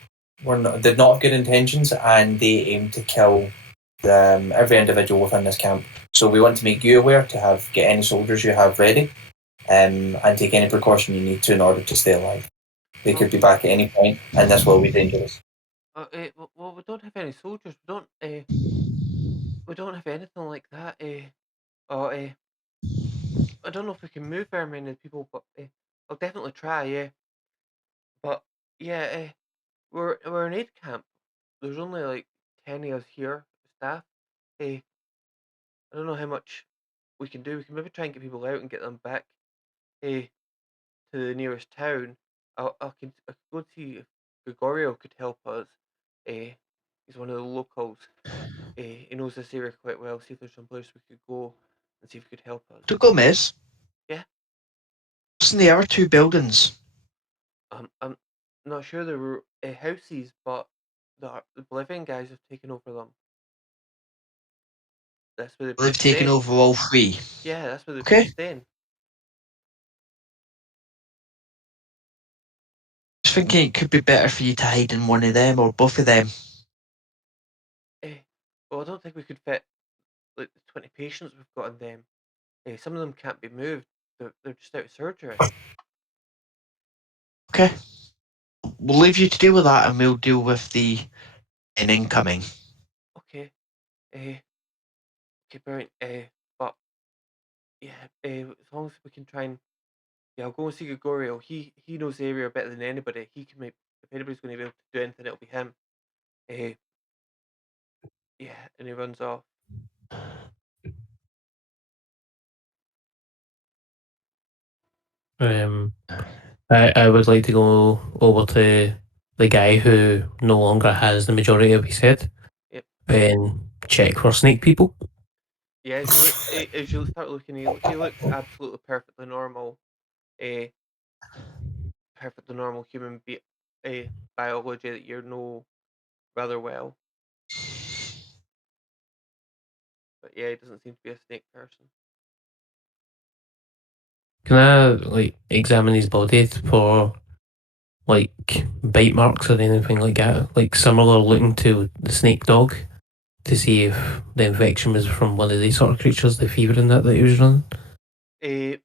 have good intentions, and they aimed to kill every individual within this camp. So we want to make you aware to get any soldiers you have ready, and take any precaution you need to in order to stay alive. They could be back at any point, and this will be dangerous. Well, we don't have any soldiers. We don't have anything like that. Or I don't know if we can move very many people, but I'll definitely try. Yeah, but yeah, we're an aid camp. There's only like 10 of us here, staff. I don't know how much we can do. We can maybe try and get people out and get them back to the nearest town. I could go and see if Gregorio could help us. He's one of the locals. He knows this area quite well. See if there's some place we could go and see if he could help us. Dr. Gomez? Yeah. What's in the other two buildings? I'm not sure there were houses, but the Bolivian guys have taken over them. That's where they've been They've taken staying. over all three. Yeah, that's where they've Okay. been staying. I was thinking it could be better for you to hide in one of them or both of them. Well, I don't think we could fit like the 20 patients we've got in them. Some of them can't be moved. They're just out of surgery. Okay. We'll leave you to deal with that and we'll deal with the incoming. Okay. Okay, brilliant. But yeah, as long as we can try and I'll go and see Gregorio. He knows the area better than anybody. He can make if anybody's going to be able to do anything, it'll be him. Uh, yeah, and he runs off. I would like to go over to the guy who no longer has the majority of his head Yep. and check for snake people. Yeah, as you start looking, he looks absolutely perfectly normal. Perfectly normal human biology that you know rather well. But yeah, he doesn't seem to be a snake person. Can I like examine his body for like bite marks or anything like that? Like similar looking to the snake dog to see if the infection was from one of these sort of creatures, the fever and that he was running.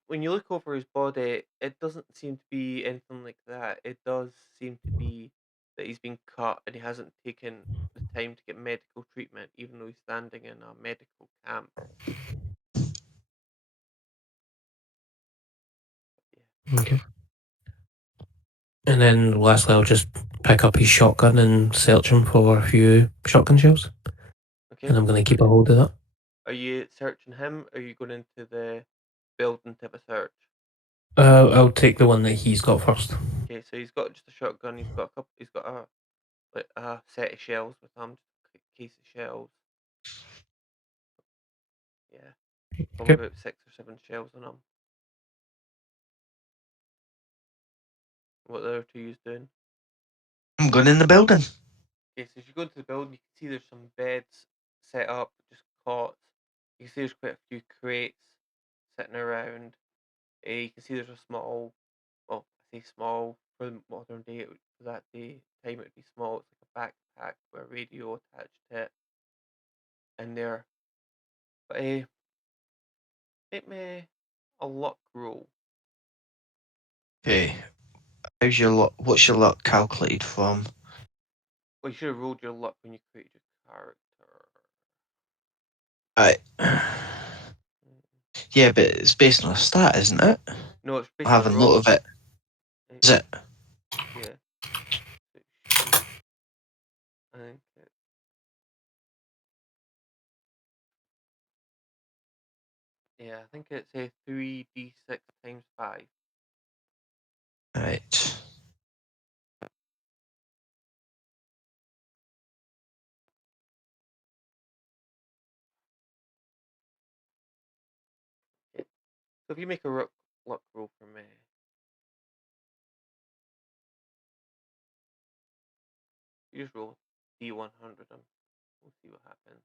When you look over his body, it doesn't seem to be anything like that. It does seem to be that he's been cut and he hasn't taken the time to get medical treatment, even though he's standing in a medical camp. Yeah. Okay. And then lastly, I'll just pick up his shotgun and search him for a few shotgun shells. Okay. And I'm going to keep a hold of that. Are you searching him? Or are you going into the building to have a search? I'll take the one that he's got first. Okay, so he's got just a shotgun. He's got a couple. He's got a set of shells with him, just a case of shells. Yeah, probably Okay. about 6 or 7 shells on him. What the other two you doing? I'm going in the building. Okay, so as you go into the building, you can see there's some beds set up, just cots. You can see there's quite a few crates sitting around. You can see there's a small, well, I say small for the modern day. For that day time, it would be small. It's like a backpack with a radio attached to it in there. But make me a luck roll. Okay. How's your luck? What's your luck calculated from? Well, you should have rolled your luck when you created your character. I. Yeah, but it's based on a stat, isn't it? No, it's I based have on a a note roll. of it. Is it? Yeah. It should. I think I think it's a 3d6 times 5. Right. Okay. So if you make a luck roll for me, you just roll d100 and we'll see what happens.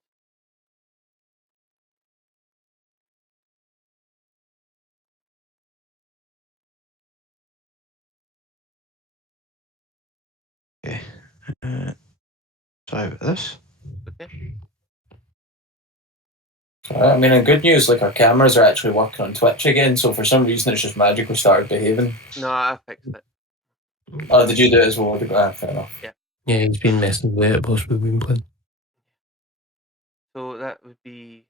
Okay. Sorry about this. Okay. I mean, in good news, like our cameras are actually working on Twitch again, so for some reason it's just magically started behaving. No, I fixed it. Oh, did you do it as well? Fair enough. Yeah, he's been messing with it whilst we've been playing. So that would be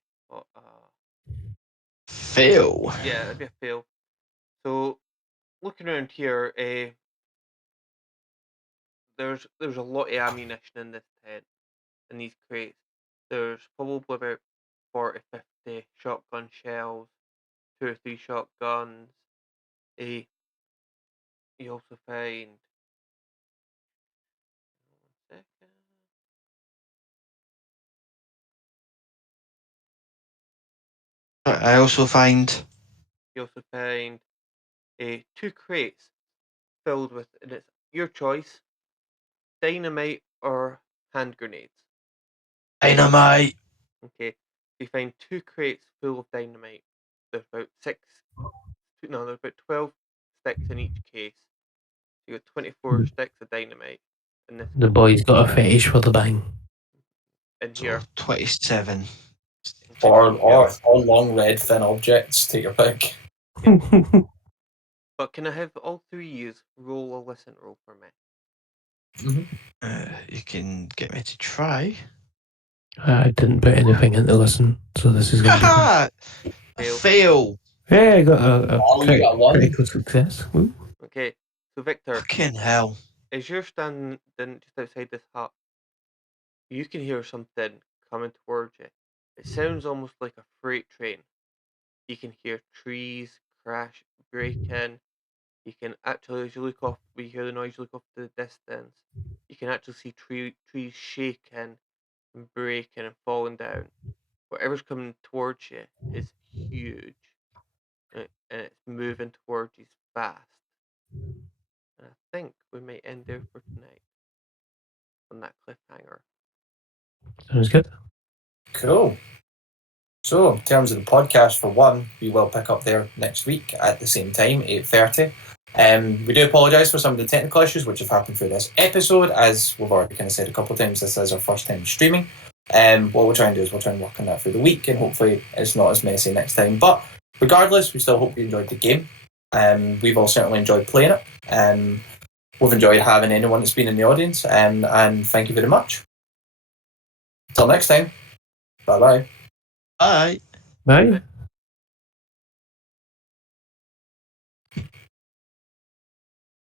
Fail. yeah, that'd be a fail. So looking around here, there's a lot of ammunition in this tent, in these crates. There's probably about 40, 50 shotgun shells, 2 or 3 shotguns. You also find. One second. I also find. You also find 2 crates filled with, and it's your choice, dynamite or hand grenades. Dynamite. Okay, you find 2 crates full of dynamite. There's about 6. No, there's about 12 sticks in each case. You got 24 sticks of dynamite in this The boy's got a fetish for the bang. in So here. 27. Okay. Or long red thin objects. Take your pick. But can I have all 3 use roll a listen roll for me? You can get me to try. I didn't put anything into listen, so this is going to be. Haha! Fail. Fail. Hey, I got a You got one. critical success. Woo. Okay, so Victor, Fucking hell. as you're standing just outside this hut, you can hear something coming towards you. It sounds almost like a freight train. You can hear trees crash, break in. You can actually, as you look off, we hear the noise, you look off to the distance. You can actually see trees shaking and breaking and falling down. Whatever's coming towards you is huge, and it's moving towards you fast. And I think we may end there for tonight on that cliffhanger. Sounds good. Cool. So, in terms of the podcast, for one, we will pick up there next week at the same time, 8:30. We do apologise for some of the technical issues which have happened through this episode. As we've already kind of said a couple of times, this is our first time streaming. What we'll try and do is we'll try and work on that through the week, and hopefully it's not as messy next time. But regardless, we still hope you enjoyed the game. We've all certainly enjoyed playing it. We've enjoyed having anyone that's been in the audience, and thank you very much. Till next time, bye-bye. Bye. Bye.